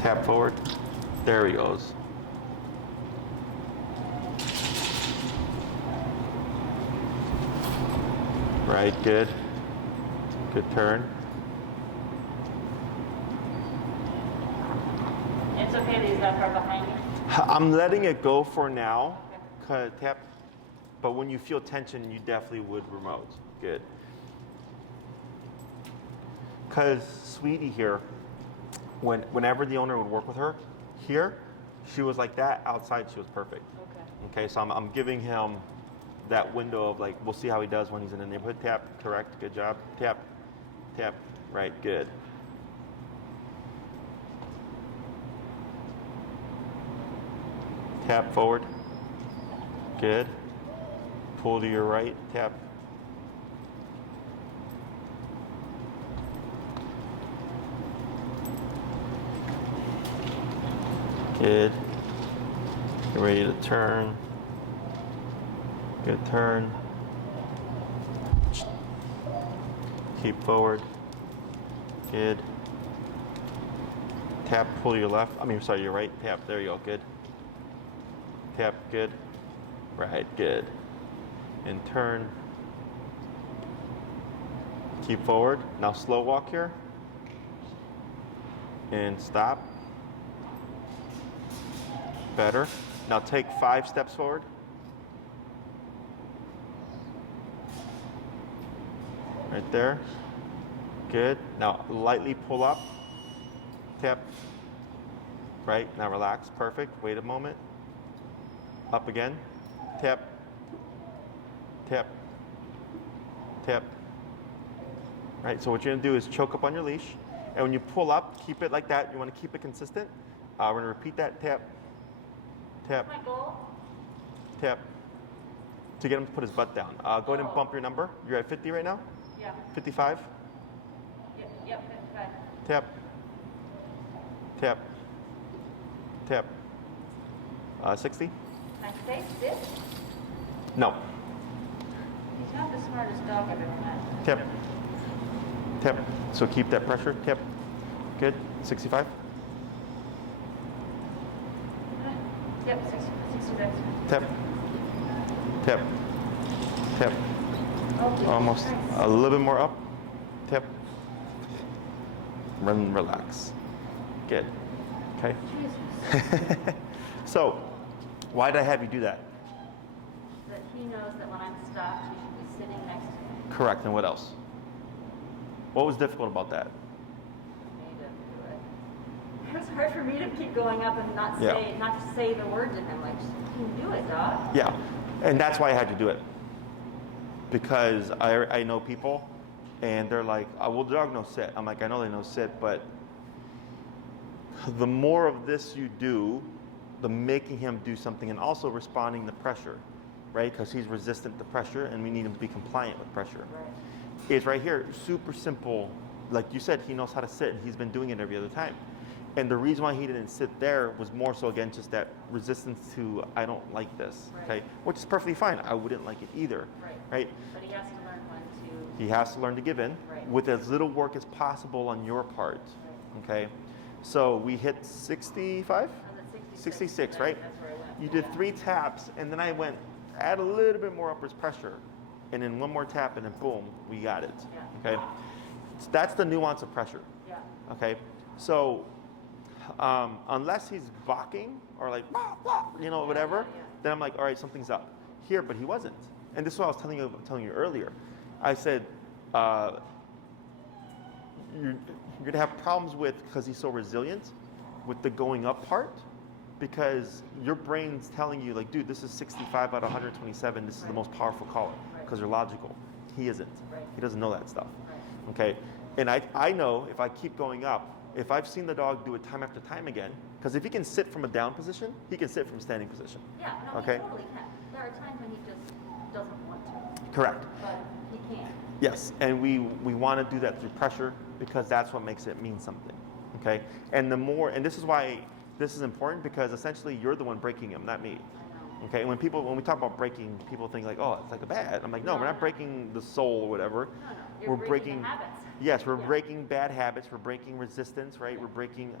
Tap forward. There he goes. Right, good. Good turn. It's okay that he's that far behind you. I'm letting it go for now. Tap. But when you feel tension, you definitely would remote. Good. Because Sweetie here, whenever the owner would work with her, here, she was like that. Outside, she was perfect. Okay, so I'm giving him that window of like, we'll see how he does when he's in the neighborhood. Tap, correct, good job. Tap, tap, right, good. Tap forward, good. Pull to your right, tap. Good. Get ready to turn. Good turn. Keep forward. Good. Tap, pull your left. Your right. Tap, there you go. Good. Tap, good. Right, good. And turn. Keep forward. Now slow walk here. And stop. Better. Now take 5 steps forward. Right there. Good. Now lightly pull up. Tap. Right. Now relax. Perfect. Wait a moment. Up again. Tap. Tap. Tap. Right. So what you're going to do is choke up on your leash. And when you pull up, keep it like that. You want to keep it consistent. We're going to repeat that. Tap. Tap. My goal? Tap. To get him to put his butt down. Go ahead and bump your number. You're at 50 right now? Yeah. 55? Yep, 55. Tap. Tap. Tap. 60? Can I say this? No. He's not the smartest dog I've ever met. Tap. Tap. So keep that pressure. Tap. Good. 65? Yep, 66. Tap. Tap. Tap. Oh, Almost. nice. A little bit more up. Tap. Run, relax. Good. Okay. Jesus. So, why did I have you do that? That he knows that when I'm stopped, he should be sitting next to me. Correct. And what else? What was difficult about that? For me to do it. It was hard for me to keep going up and not Yeah. say, not to say the word to him. Like, just you can do it, dog. Yeah. And that's why I had to do it. Because I know people, and they're like, oh, well, the dog knows sit. I'm like, I know they know sit, but the more of this you do, the making him do something, and also responding to pressure, right? Because he's resistant to pressure, and we need him to be compliant with pressure. Right. It's right here, super simple. Like you said, he knows how to sit, and he's been doing it every other time. And the reason why he didn't sit there was more so, again, just that resistance to, I don't like this, Right. okay? Which is perfectly fine. I wouldn't like it either, right? But he has to learn when to. He has to learn to give in Right. with as little work as possible on your part, okay? So we hit 65? I was at 66, right? That's where I went. You did 3 taps, and then I went, add a little bit more upwards pressure, and then 1 more tap, and then boom, we got it, Yeah. okay? So that's the nuance of pressure, Yeah. okay? So unless he's balking or like, wah, wah, whatever, Yeah. then I'm like, all right, something's up here, but he wasn't. And this is what I was telling you earlier. I said, you're going to have problems with, because he's so resilient, with the going up part, because your brain's telling you, like, dude, this is 65 out of 127. This is the most powerful collar, because you're logical. He isn't. Right. He doesn't know that stuff. Right. Okay? And I know if I keep going up, if I've seen the dog do it time after time again, because if he can sit from a down position, he can sit from a standing position. Yeah, no, Okay. he totally can. There are times when he just doesn't want to, Correct. but he can. Yes, and we want to do that through pressure, because that's what makes it mean something, okay? And the more, and this is why this is important, because essentially you're the one breaking him, not me, I know. okay? And when we talk about breaking, people think like, oh, it's like a bad. I'm like, no, we're not breaking the soul or whatever. No, you're We're breaking the habits. Yes, we're Yeah. breaking bad habits. We're breaking resistance, right? We're breaking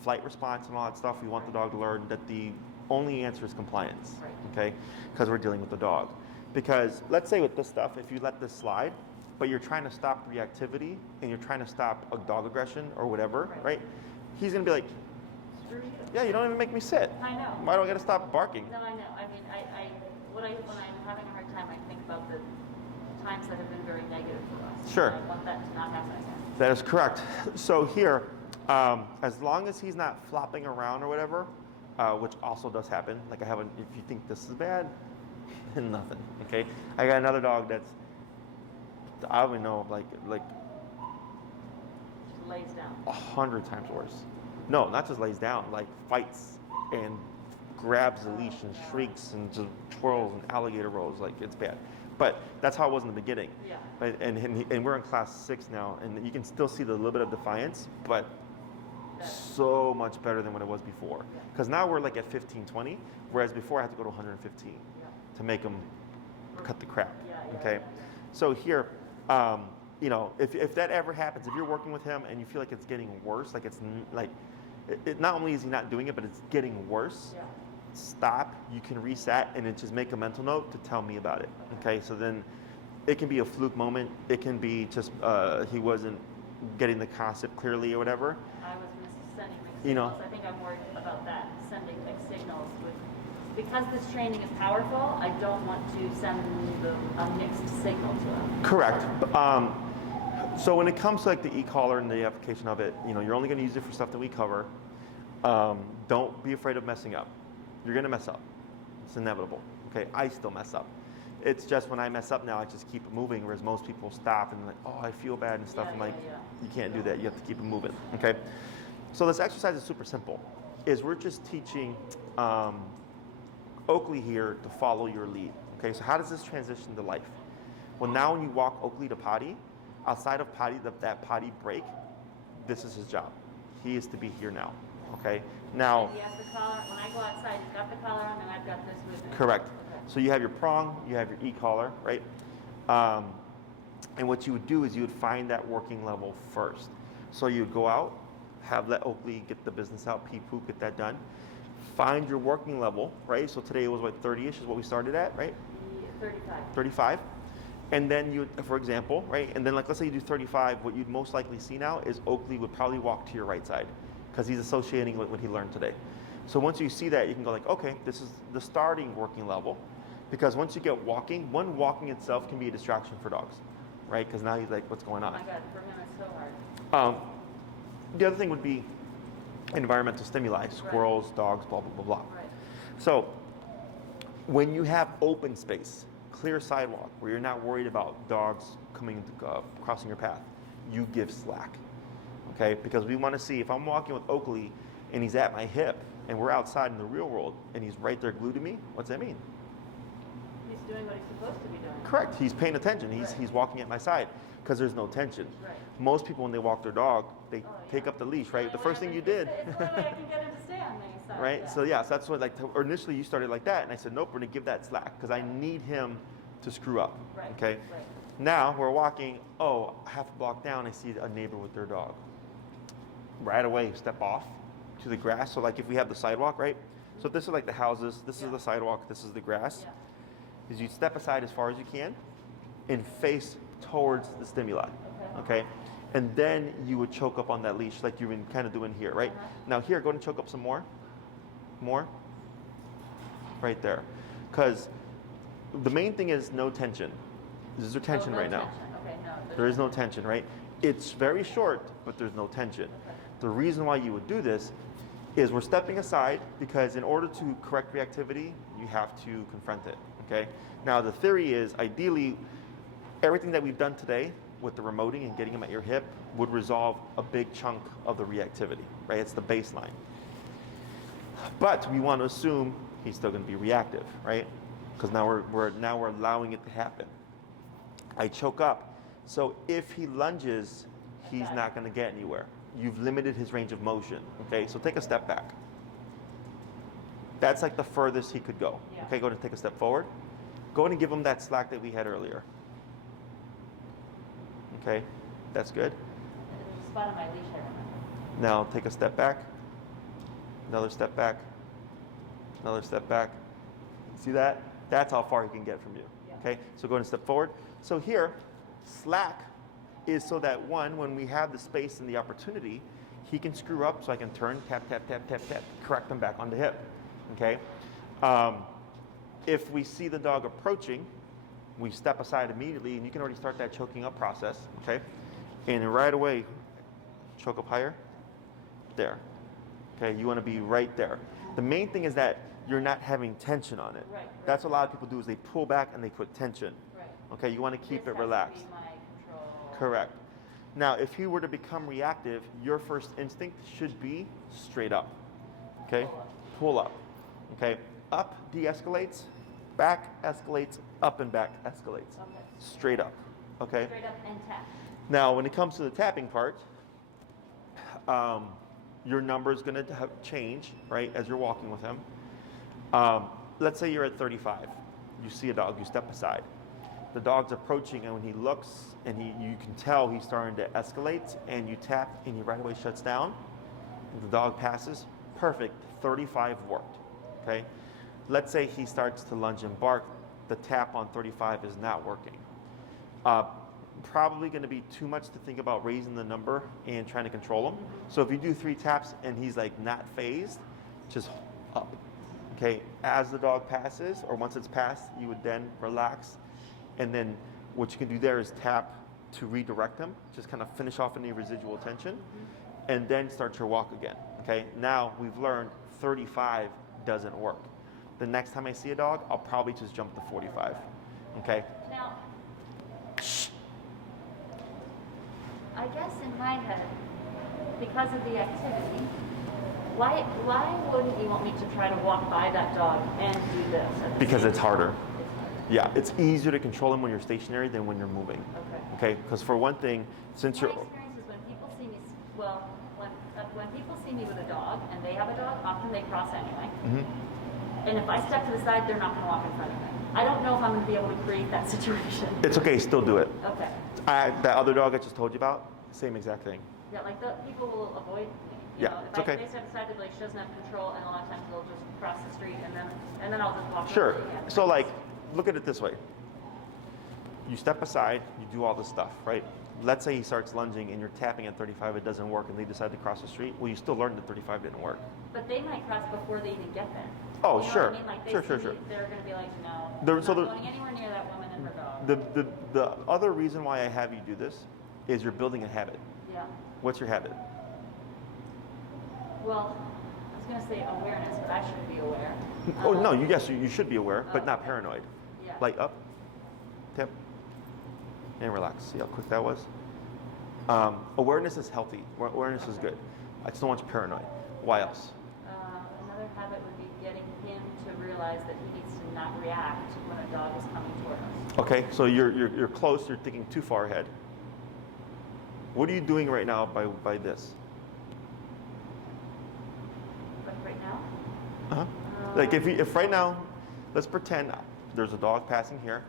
flight response and all that stuff. We want the dog to learn that the only answer is compliance, Right. okay? Because we're dealing with the dog. Because let's say with this stuff, if you let this slide, but you're trying to stop reactivity and you're trying to stop a dog aggression or whatever, Right. right? He's gonna be like, Screw you. Yeah, you don't even make me sit. I know. Why do I got to stop barking? No, I know. I mean, when I'm having a hard time, I think about the times that have been very negative for us. Sure. I want that to not happen again. That is correct. So here, as long as he's not flopping around or whatever, which also does happen. Like if you think this is bad, nothing. Okay. I got another dog that's, I don't even know, like Just lays down. 100 times worse. No, not just lays down, like fights and grabs the leash and shrieks and just twirls and alligator rolls. Like it's bad. But that's how it was in the beginning. Yeah. Right? And we're in class 6 now, and you can still see the little bit of defiance, but so much better than what it was before. Because now we're like at 15, 20, whereas before I had to go to 115 to make them cut the crap. Okay. So here, if that ever happens, if you're working with him and you feel like it's getting worse, like not only is he not doing it, but it's getting worse. Yeah. Stop, you can reset, and then just make a mental note to tell me about it. Okay, so then it can be a fluke moment. It can be just he wasn't getting the concept clearly or whatever. I was sending mixed signals. I think I'm worried about that, sending mixed signals. Because this training is powerful, I don't want to send a mixed signal to him. Correct. So when it comes to like the e-collar and the application of it, you're only going to use it for stuff that we cover. Don't be afraid of messing up. You're going to mess up. It's inevitable. Okay, I still mess up. It's just when I mess up now, I just keep it moving, whereas most people stop and like, oh, I feel bad and stuff. You can't do that. You have to keep it moving. Okay. So this exercise is super simple. We're just teaching Oakely here to follow your lead. Okay. So how does this transition to life? Well, now when you walk Oakely to potty, outside of potty, that potty break, this is his job. He is to be here now. Okay. Now. He has the collar. When I go outside, he's got the collar on, and I've got this with me. Correct. Okay. So you have your prong, you have your e-collar, right? And what you would do is you would find that working level first. So you would go out, let Oakely get the business out, pee poop, get that done. Find your working level, right? So today it was 30-ish is what we started at, right? 35. 35. And then you, for example, right? And then let's say you do 35, what you'd most likely see now is Oakely would probably walk to your right side because he's associating with what he learned today. So once you see that, you can go like, okay, this is the starting working level. Because once you get walking, walking itself can be a distraction for dogs, right? Because now he's like, what's going on? Oh my God, for him it's so hard. The other thing would be environmental stimuli, squirrels, dogs, blah, blah, blah, blah. Right. So when you have open space, clear sidewalk, where you're not worried about dogs coming, crossing your path, you give slack, okay? Because we want to see, if I'm walking with Oakely and he's at my hip and we're outside in the real world and he's right there glued to me, what's that mean? He's doing what he's supposed to be doing. Correct. He's paying attention. He's walking at my side because there's no tension. Right. Most people, when they walk their dog, they take up the leash, right? The first thing you did. It's the only way I can get him to stay on me. So, Right? yeah. So yeah, so that's what or initially you started like that, and I said, nope, we're gonna give that slack because I need him to screw up. Right. Okay. Right. Now we're walking. Oh, half a block down, I see a neighbor with their dog. Right away, step off to the grass. So like if we have the sidewalk, right? So if this is like the houses, this is the sidewalk, this is the grass. Yeah. Is you step aside as far as you can and face towards the stimuli. Okay? And then you would choke up on that leash like you've been kind of doing here, right? Now here, go and choke up some more. More. Right there. Because the main thing is no tension. Is there tension right now? Okay, no. There is no tension, right? It's very short, but there's no tension. The reason why you would do this is we're stepping aside because in order to correct reactivity, you have to confront it, okay? Now the theory is ideally everything that we've done today with the remoting and getting them at your hip would resolve a big chunk of the reactivity, right? It's the baseline. But we want to assume he's still going to be reactive, right? Because now we're allowing it to happen. I choke up. So if he lunges, he's not going to get anywhere. You've limited his range of motion, okay? So take a step back. That's like the furthest he could go. Yeah. Okay, go ahead and take a step forward. Go ahead and give him that slack that we had earlier. Okay, that's good. There's a spot on my leash, I remember. Now take a step back. Another step back. Another step back. See that? That's how far he can get from you. Yeah. Okay, so go ahead and step forward. So here, slack is so that one, when we have the space and the opportunity, he can screw up, so I can turn, tap, tap, tap, tap, tap, correct them back on the hip, okay? If we see the dog approaching, we step aside immediately, and you can already start that choking up process, okay? And right away, choke up higher, there. Okay, you want to be right there. The main thing is that you're not having tension on it. Right. That's what a lot of people do is they pull back and they put tension. Right. Okay, you want to keep This it has to relaxed. be my control. Correct. Now, if he were to become reactive, your first instinct should be straight up. Okay? Pull up. Okay? Up de-escalates, back escalates, up and back escalates. Okay. Straight up. Okay? Straight up and tap. Now, when it comes to the tapping part, your number is going to change, right, as you're walking with him. Let's say you're at 35. You see a dog, you step aside. The dog's approaching, and when he looks, and you can tell he's starting to escalate, and you tap, and he right away shuts down. The dog passes. Perfect. 35 worked. Okay? Let's say he starts to lunge and bark. The tap on 35 is not working. Probably going to be too much to think about raising the number and trying to control him. So if you do 3 taps and he's like not phased, just up. Okay, as the dog passes, or once it's passed, you would then relax. And then what you can do there is tap to redirect him, just kind of finish off any residual tension, and then start your walk again. Okay, now we've learned 35 doesn't work. The next time I see a dog, I'll probably just jump to 45. Okay? Now, I guess in my head, because of the activity, why wouldn't you want me to try to walk by that dog and do this? Because it's harder. Yeah, it's easier to control him when you're stationary than when you're moving. Okay. Okay, because for one thing, since My you're... experience is when people see me, when people see me with a dog and they have a dog, often they cross anyway. Mm-hmm. And if I step to the side, they're not going to walk in front of me. I don't know if I'm going to be able to create that situation. It's okay, still do it. Okay. That other dog I just told you about, same exact thing. Yeah, like the people will avoid me. Yeah, it's okay. If they step aside, they'll be like, she doesn't have control, and a lot of times they'll just cross the street, and then I'll just walk. Sure. over again. So like, look at it this way. You step aside, you do all this stuff, right? Let's say he starts lunging and you're tapping at 35, it doesn't work, and they decide to cross the street. Well, you still learned that 35 didn't work. But they might cross before they even get there. Oh, You know sure. what I mean? Like they Sure. see me, they're going to be like, no, There- I'm so not the- going anywhere near that woman and her dog. The other reason why I have you do this is you're building a habit. Yeah. What's your habit? Well, I was going to say awareness, but I should be aware. Oh, no, you should be aware, but Oh, not okay. paranoid. Yeah. Light up, tip, and relax. See how quick that was? Awareness is healthy. Awareness is good. I just don't want you paranoid. Why else? Another habit would be getting him to realize that he needs to not react when a dog is coming toward us. Okay, so you're close. You're thinking too far ahead. What are you doing right now by this? Like right now? Uh-huh. Like if right now, let's pretend there's a dog passing here,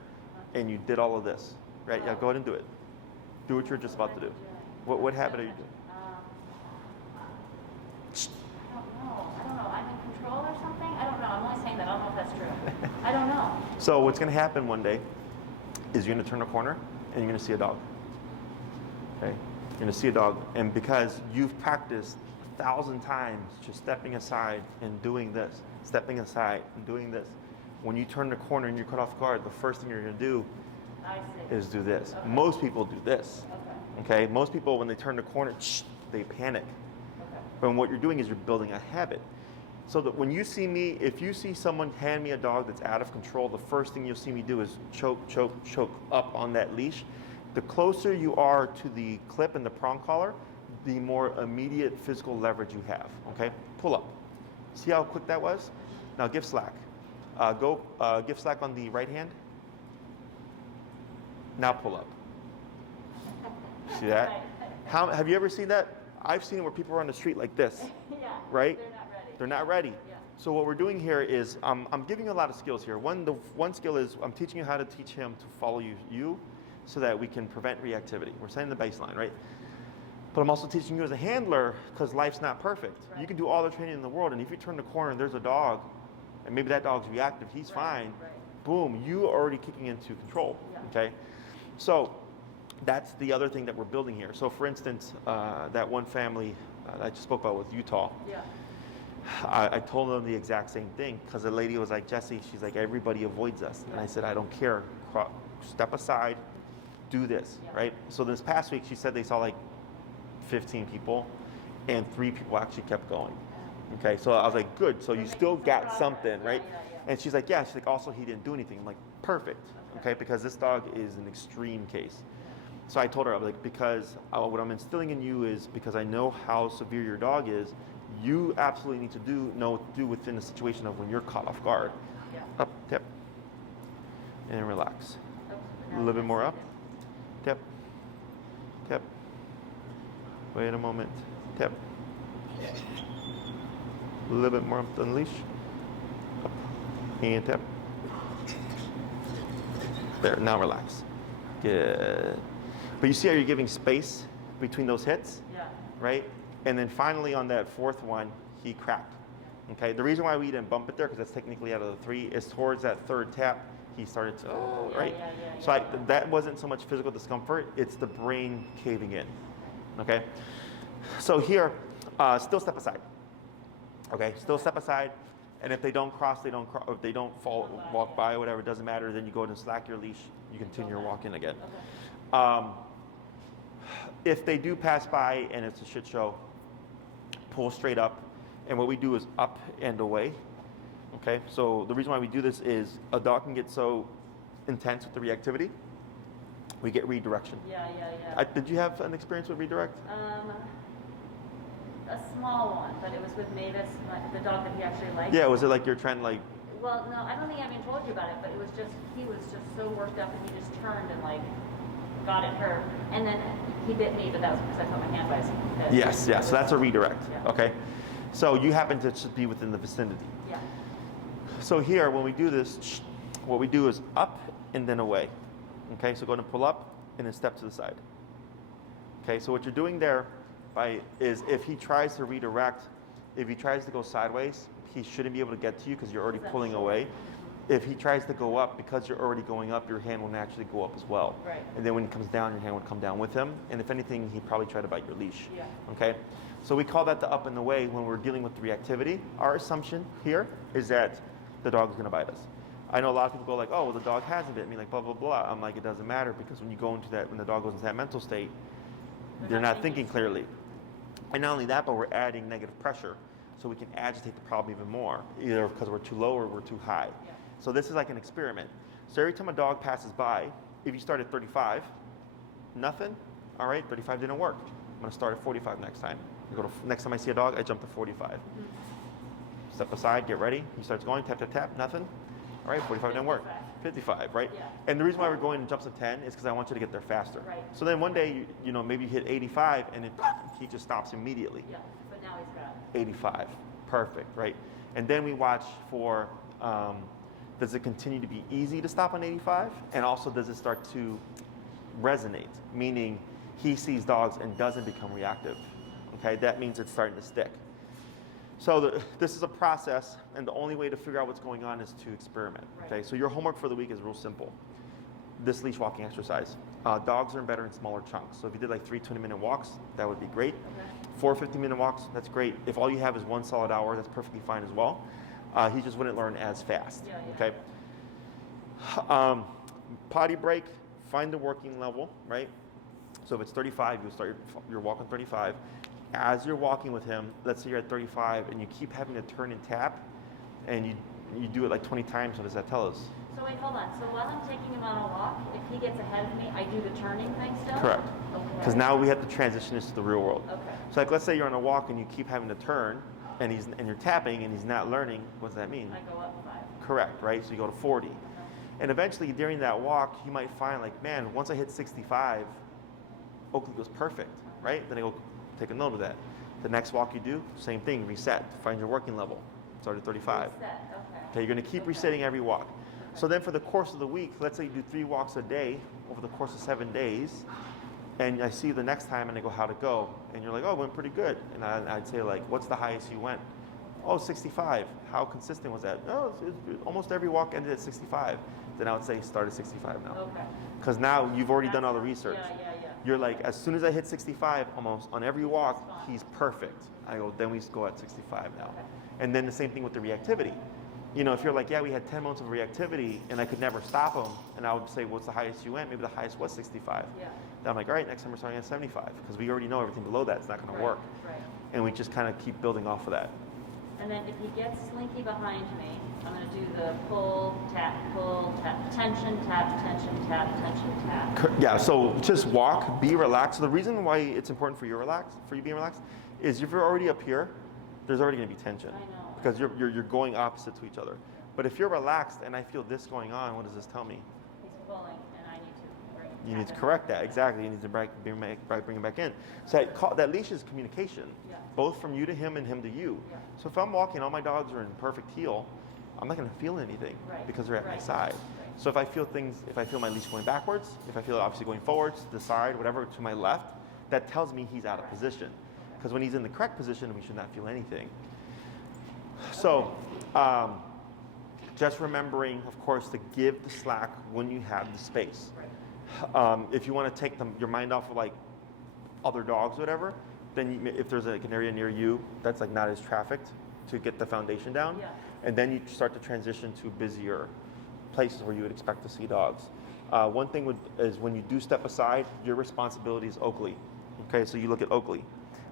and you did all of this, right? Yeah, go ahead and do it. Do what you're just about to do. What habit are you doing? I don't know. I'm in control or something? I don't know. I'm only saying that. I don't know if that's true. I don't know. So what's going to happen one day is you're going to turn a corner and you're going to see a dog. Okay? You're going to see a dog, and because you've practiced 1,000 times just stepping aside and doing this, stepping aside and doing this, when you turn the corner and you're caught off guard, the first thing you're going to do I see. is do this. Okay. Most people do this. Okay. Okay? Most people, when they turn the corner, they panic. Okay. But what you're doing is you're building a habit. So that when you see me, if you see someone hand me a dog that's out of control, the first thing you'll see me do is choke, choke, choke up on that leash. The closer you are to the clip and the prong collar, the more immediate physical leverage you have, okay? Pull up. See how quick that was? Now give slack. Give slack on the right hand. Now pull up. See that? Have you ever seen that? I've seen it where people are on the street like this, Yeah. right? They're not ready. They're not ready. Yeah. So what we're doing here is I'm giving you a lot of skills here. The one skill is I'm teaching you how to teach him to follow you so that we can prevent reactivity. We're setting the baseline, right? But I'm also teaching you as a handler, because life's not perfect. Right. You can do all the training in the world, and if you turn the corner and there's a dog, and maybe that dog's reactive, he's fine, Right. boom, you are already kicking into control, okay? So that's the other thing that we're building here. So for instance, that one family I just spoke about with Utah. Yeah. I told them the exact same thing because the lady was like, Jesse, she's like, everybody avoids us. And I said, I don't care. Step aside, do this, right? So this past week, she said they saw like 15 people and 3 people actually kept going. Okay, so I was like, good. So you still got something, right? And she's like, yeah. She's like, also, he didn't do anything. I'm like, perfect. Okay, because this dog is an extreme case. So I told her, I was like, because what I'm instilling in you is because I know how severe your dog is, you absolutely need to know what to do within the situation of when you're caught off guard. Yeah. Up, tip, and relax. A little bit more up, tip, tip. Wait a moment, tip. A little bit more up the leash. Up, and tip. There, now relax. Good. But you see how you're giving space between those hits? Yeah. Right? And then finally on that 4th one, he cracked. Okay, the reason why we didn't bump it there, because that's technically out of the 3, is towards that 3rd tap, he started to, right? So that wasn't so much physical discomfort, it's the brain caving in. Okay? So here, still step aside. Okay, still step aside. And if they don't cross, if they don't walk by, whatever, it doesn't matter, then you go ahead and slack your leash, you continue your walking again. If they do pass by and it's a shit show, pull straight up. And what we do is up and away. Okay, so the reason why we do this is a dog can get so intense with the reactivity, we get redirection. Yeah. Did you have an experience with redirect? A small one, but it was with Mavis, the dog that he actually liked. Yeah, was it like you're trying to like... Well, no, I don't think I even told you about it, but it was just, he was just so worked up and he just turned and like got at her. And then he bit me, but that was because I felt my hand by his head. Yes, so that's a redirect, Yeah. okay? So you happen to just be within the vicinity. Yeah. So here, when we do this, what we do is up and then away. Okay, so go ahead and pull up and then step to the side. Okay, so what you're doing there is if he tries to redirect, if he tries to go sideways, he shouldn't be able to get to you because you're already pulling away. If he tries to go up, because you're already going up, your hand will naturally go up as well. Right. And then when he comes down, your hand would come down with him. And if anything, he'd probably try to bite your leash. Yeah. Okay? So we call that the up and the way when we're dealing with the reactivity. Our assumption here is that the dog is going to bite us. I know a lot of people go like, oh, well, the dog hasn't bit me, like blah, blah, blah. I'm like, it doesn't matter because when you go into that, when the dog goes into that mental state, they're not thinking clearly. And not only that, but we're adding negative pressure. So we can agitate the problem even more, either because we're too low or we're too high. Yeah. So this is like an experiment. So every time a dog passes by, if you start at 35, nothing, all right, 35 didn't work. I'm gonna start at 45 next time. Next time I see a dog, I jump to 45. Step aside, get ready. He starts going, tap, tap, tap, nothing. All right, 45 didn't work. 55, right? Yeah. And the reason why we're going in jumps of 10 is because I want you to get there faster. Right. So then one day, you know, maybe you hit 85 and he just stops immediately. Yeah, but now he's got 85, perfect, right? And then we watch for, does it continue to be easy to stop on 85? And also does it start to resonate? Meaning he sees dogs and doesn't become reactive. Okay, that means it's starting to stick. So this is a process, and the only way to figure out what's going on is to experiment. Okay, so your homework for the week is real simple. This leash walking exercise. Dogs are better in smaller chunks. So if you did like 3 20-minute walks, that would be great. okay. 4 50-minute walks, that's great. If all you have is 1 solid hour, that's perfectly fine as well. He just wouldn't learn as fast. Yeah. Okay. Potty break, find the working level, right? So if it's 35, you'll start your walk on 35. As you're walking with him, let's say you're at 35 and you keep having to turn and tap, and you do it like 20 times, what does that tell us? So wait, hold on. So while I'm taking him on a walk, if he gets ahead of me, I do the turning thing still? Correct. Okay. Because now we have to transition this to the real world. Okay. So like let's say you're on a walk and you keep having to turn and you're tapping and he's not learning, what does that mean? I go up 5. Correct, right? So you go to 40. And eventually during that walk, you might find like, man, once I hit 65, Oakely goes perfect, right? Then I go take a note of that. The next walk you do, same thing, reset, find your working level. Start at 35. Reset, Okay, you're gonna keep resetting every walk. So then for the course of the week, let's say you do 3 walks a day over the course of 7 days, and I see you the next time and I go, how'd it go? And you're like, oh, it went pretty good. And I'd say like, what's the highest you went? Oh, 65. How consistent was that? Oh, almost every walk ended at 65. Then I would say start at 65 now. Okay. Because now you've already done all the research. Yeah. You're like, as soon as I hit 65, almost on every walk, he's perfect. I go, then we go at 65 now. Okay. And then the same thing with the reactivity. You know, if you're like, yeah, we had 10 moments of reactivity and I could never stop him, and I would say, what's the highest you went? Maybe the highest was 65. Yeah. Then I'm like, all right, next time we're starting at 75, because we already know everything below that is not going to work. Right. And we just kind of keep building off of that. And then if he gets slinky behind me, I'm going to do the pull, tap, tension, tap, tension, tap, tension, tap. Yeah, so just walk, be relaxed. So the reason why it's important for you being relaxed, is if you're already up here, there's already going to be tension. I know. Because you're going opposite to each other. But if you're relaxed and I feel this going on, what does this tell me? He's pulling, and I need to bring it You need to back. correct that, exactly. You need to bring it back in. So that leash is communication, Yeah. both from you to him and him to you. Yeah. So if I'm walking, all my dogs are in perfect heel, I'm not going to feel anything Right. because they're at my Right. side. Right. So if I feel my leash going backwards, if I feel it obviously going forwards, to the side, whatever, to my left, that tells me he's out of position. Because when he's in the correct position, we should not feel anything. So just remembering, of course, to give the slack when you have the space. Right. If you want to take your mind off of like other dogs, or whatever, then if there's like an area near you that's like not as trafficked, to get the foundation down, Yeah. and then you start to transition to busier places where you would expect to see dogs. One thing is when you do step aside, your responsibility is Oakely. Okay, so you look at Oakely,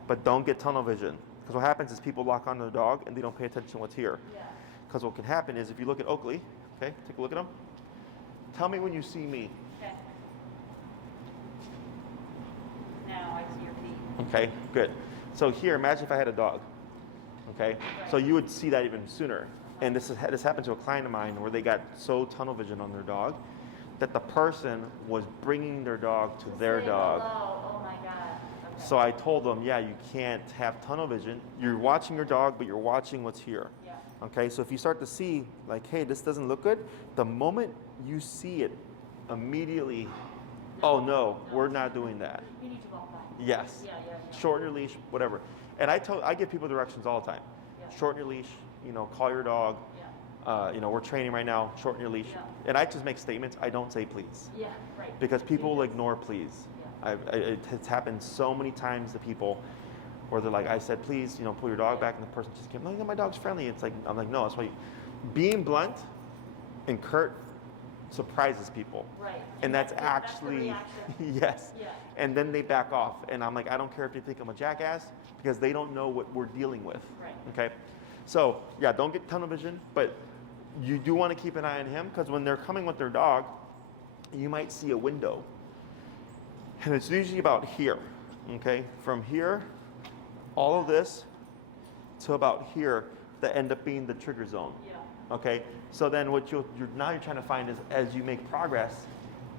but don't get tunnel vision, because what happens is people lock onto the dog and they don't pay attention to what's here. Yeah. Because what can happen is if you look at Oakely, okay, take a look at him. Tell me when you see me. Okay. Now I see your feet. Okay, good. So here, imagine if I had a dog. Okay, so you would see that even sooner. And this happened to a client of mine where they got so tunnel vision on their dog that the person was bringing their dog to their Say dog. hello. Oh my God. Okay. So I told them, yeah, you can't have tunnel vision. You're watching your dog, but you're watching what's here. Yeah. Okay, so if you start to see, like, hey, this doesn't look good, the moment you see it, immediately, oh no, we're not doing that. You need to walk back. Yes. Yeah. Shorten your leash, whatever. And I give people directions all the time. Yeah. Shorten your leash, call your dog. Yeah. We're training right now, shorten your leash. Yeah. And I just make statements, I don't say please. Yeah. Right. Because people will ignore please. Yeah. It's happened so many times to people where they're like, I said, please, pull your dog back, and the person just came, no, my dog's friendly. It's like, I'm like, no, that's why being blunt and curt surprises people. Right. And that's the actually, reaction. yes. Yeah. And then they back off. And I'm like, I don't care if they think I'm a jackass, because they don't know what we're dealing with. Right. Okay? So, yeah, don't get tunnel vision, but you do want to keep an eye on him, because when they're coming with their dog, you might see a window. And it's usually about here. Okay? From here, all of this, to about here, that end up being the trigger zone. Yeah. Okay, so then what you're trying to find is, as you make progress,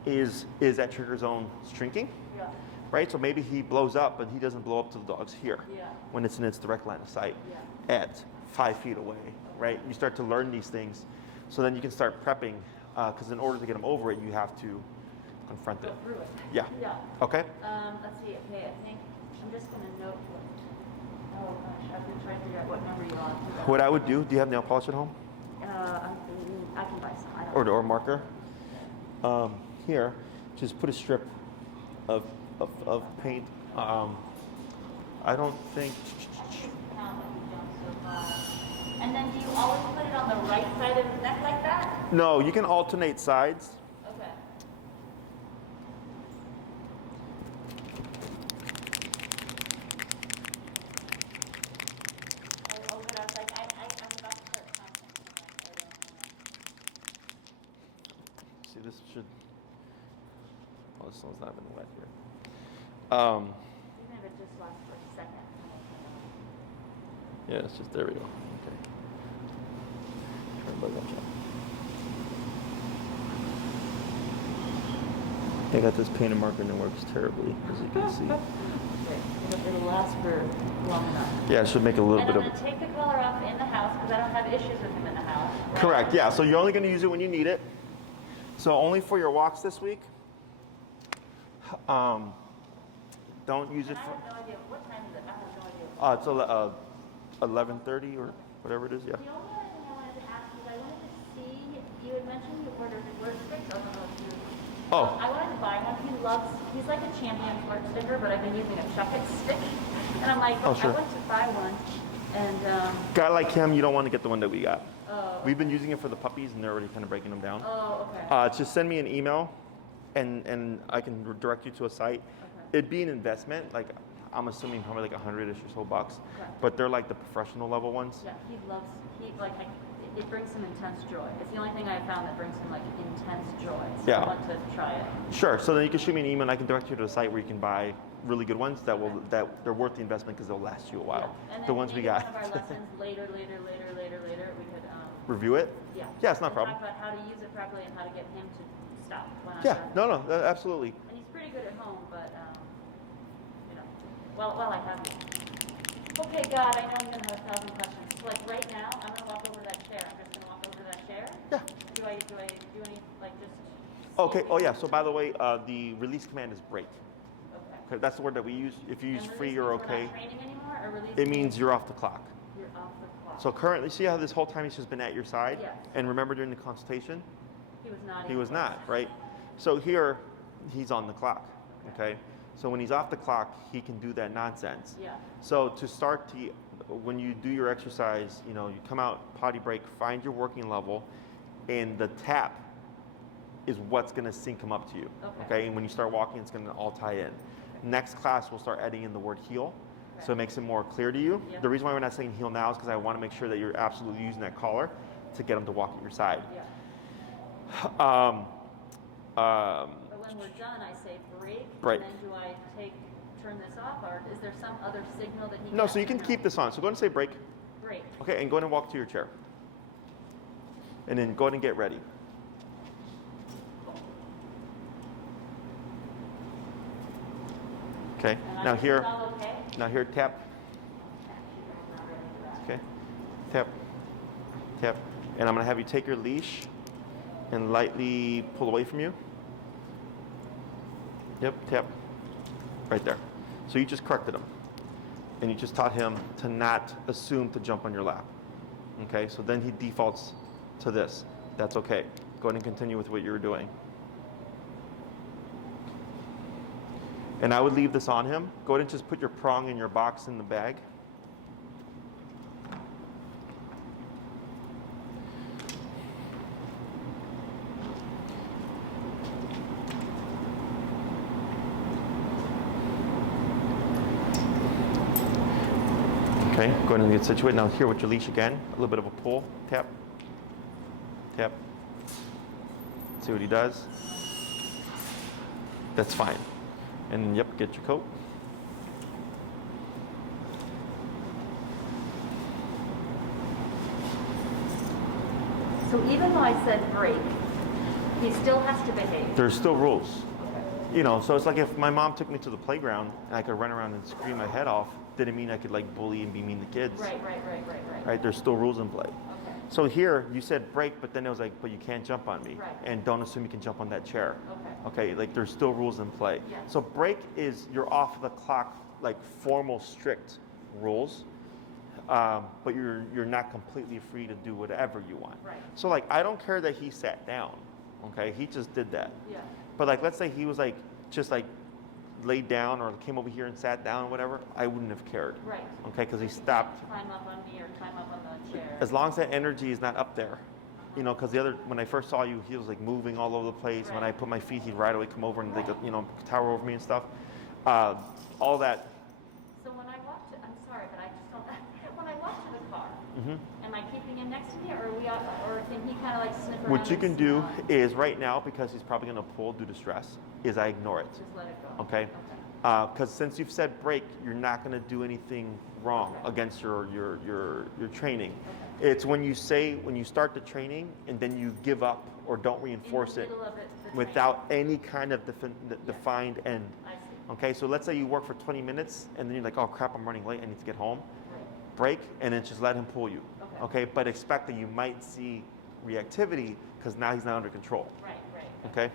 is that trigger zone shrinking, Yeah. right? So maybe he blows up, but he doesn't blow up to the dogs here, Yeah. when it's in its direct line of sight, Yeah. at 5 feet away, right? You start to learn these things, so then you can start prepping, because in order to get them over it, you have to confront Go it. through it. Yeah. Yeah. Okay. Let's see. Okay, I think I'm just gonna note what. Oh gosh, I've been trying to figure out what number you're on. What I would do you have nail polish at home, I can buy some. I don't. or marker? Here, just put a strip of paint. I don't think. Count that you've done so far. And then do you always put it on the right side of his neck like that? No, you can alternate sides. Okay. Oh, good. I was like, I'm about to start content. See, this should. Oh, this one's not been wet here. Even if it just lasts for a second. Yeah, it's just, there we go. Okay. Turn bug on top. I got this paint and marker and it works terribly, as you can see. It'll last for long enough. Yeah, it should make a little And bit I'm of. going to take the collar off in the house because I don't have issues with him in the house. Right? Correct, yeah. So you're only going to use it when you need it. So only for your walks this week. Don't use And it I for. have no idea. What time is it? I have no idea. It's 11:30 or whatever it is, yeah. The only other thing I wanted to ask is I wanted to see, you had mentioned you ordered word sticks. I don't know if you Oh. I wanted to buy one. He's like a champion flirt sticker, but I've been using a chuck it stick. And I'm like, Oh, sure. I want to buy one. And guy like him, you don't want to get the one that we got. oh. We've been using it for the puppies, and they're already kind of breaking them down. Oh, okay. Just send me an email, and I can direct you to a site. Okay. It'd be an investment, like I'm assuming probably like $100-ish or so bucks, Okay. but they're like the professional level ones. Yeah, it brings him intense joy. It's the only thing I've found that brings him like intense joy. So Yeah. I want to try it. Sure. So then you can shoot me an email, and I can direct you to a site where you can buy really good ones that they're worth the investment because they'll last you a while. Yeah. And The then ones we maybe got. one of our lessons later, we could Review it. yeah. Yeah, it's not a and problem. talk about how to use it properly and how to get him to stop when I'm Yeah. done. No, absolutely. And he's pretty good at home, but while I have you. Okay, God, I know I'm gonna have 1,000 questions. So like right now, I'm gonna walk over to that chair. I'm just gonna walk over to that chair. Yeah. Do I do any like just? Okay. Oh yeah. So by the way, the release command is break. Okay. Okay, that's the word that we use. If you use And free, release you're means we're okay. not training anymore, or release It means you're off the clock. you're off the clock. So currently, see how this whole time he's just been at your side? Yes. And remember during the consultation, He was not. he was not, right? So here, he's on the clock, okay? So when he's off the clock, he can do that nonsense. Yeah. So to start when you do your exercise, you come out, potty break, find your working level, and the tap is what's gonna sync him up to you, okay? And when you start walking, it's gonna all tie in. Next class, we'll start adding in the word heel, so it makes it more clear to you. Yeah. The reason why we're not saying heel now is because I wanna make sure that you're absolutely using that collar to get him to walk at your side. Yeah. But when we're done, I say break. Right. And then do I turn this off, or is there some other signal that he? No, gets so you can or no? keep this on. So go ahead and say break. Break. Okay, and go ahead and walk to your chair. And then go ahead and get ready. Okay, And now I guess here, it's all okay? now here, tap. Okay, tap, tap. And I'm gonna have you take your leash and lightly pull away from you. Yep, tap, right there. So you just corrected him. And you just taught him to not assume to jump on your lap. Okay, so then he defaults to this. That's okay. Go ahead and continue with what you were doing. And I would leave this on him. Go ahead and just put your prong and your box in the bag. Okay, go ahead and get situated. Now here with your leash again, a little bit of a pull, tap, tap. See what he does. That's fine. And yep, get your coat. So even though I said break, he still has to behave. There's still rules. So it's like if my mom took me to the playground and I could run around and scream my head off, didn't mean I could like bully and be mean to kids. Right. Right? There's still rules in play. Okay. So here you said break, but then it was like, but you can't jump on me. Right. And don't assume you can jump on that chair. Okay. Okay, like there's still rules in play. Yeah. So break is you're off the clock, like formal, strict rules, but you're not completely free to do whatever you want. Right. So like I don't care that he sat down, okay? He just did that. Yeah. But like let's say he was like just like laid down or came over here and sat down or whatever, I wouldn't have cared. Right. Okay, because he stopped. Climb up on me or climb up on the chair. As long as that energy is not up there. Because when I first saw you, he was like moving all over the place. Right. When I put my feet, he'd right away come over and like, tower over me and stuff. All that. So when I walk to, I'm sorry, but I just don't, when I walk to the car, Mm-hmm. am I keeping him next to me or can he kind of like sniff around? What you and can do smell? is right now, because he's probably going to pull due to stress, is I ignore it. Just let it go. Okay? Because since you've said break, you're not going to do anything wrong against your training. Okay. It's when you start the training and then you give up or don't reinforce In the it middle of it, the without any kind of defined end. I see. Okay, so let's say you work for 20 minutes and then you're like, oh crap, I'm running late, I need to get home. Right. Break and then just let him pull you. Okay. Okay, but expect that you might see reactivity because now he's not under control. Right. Okay?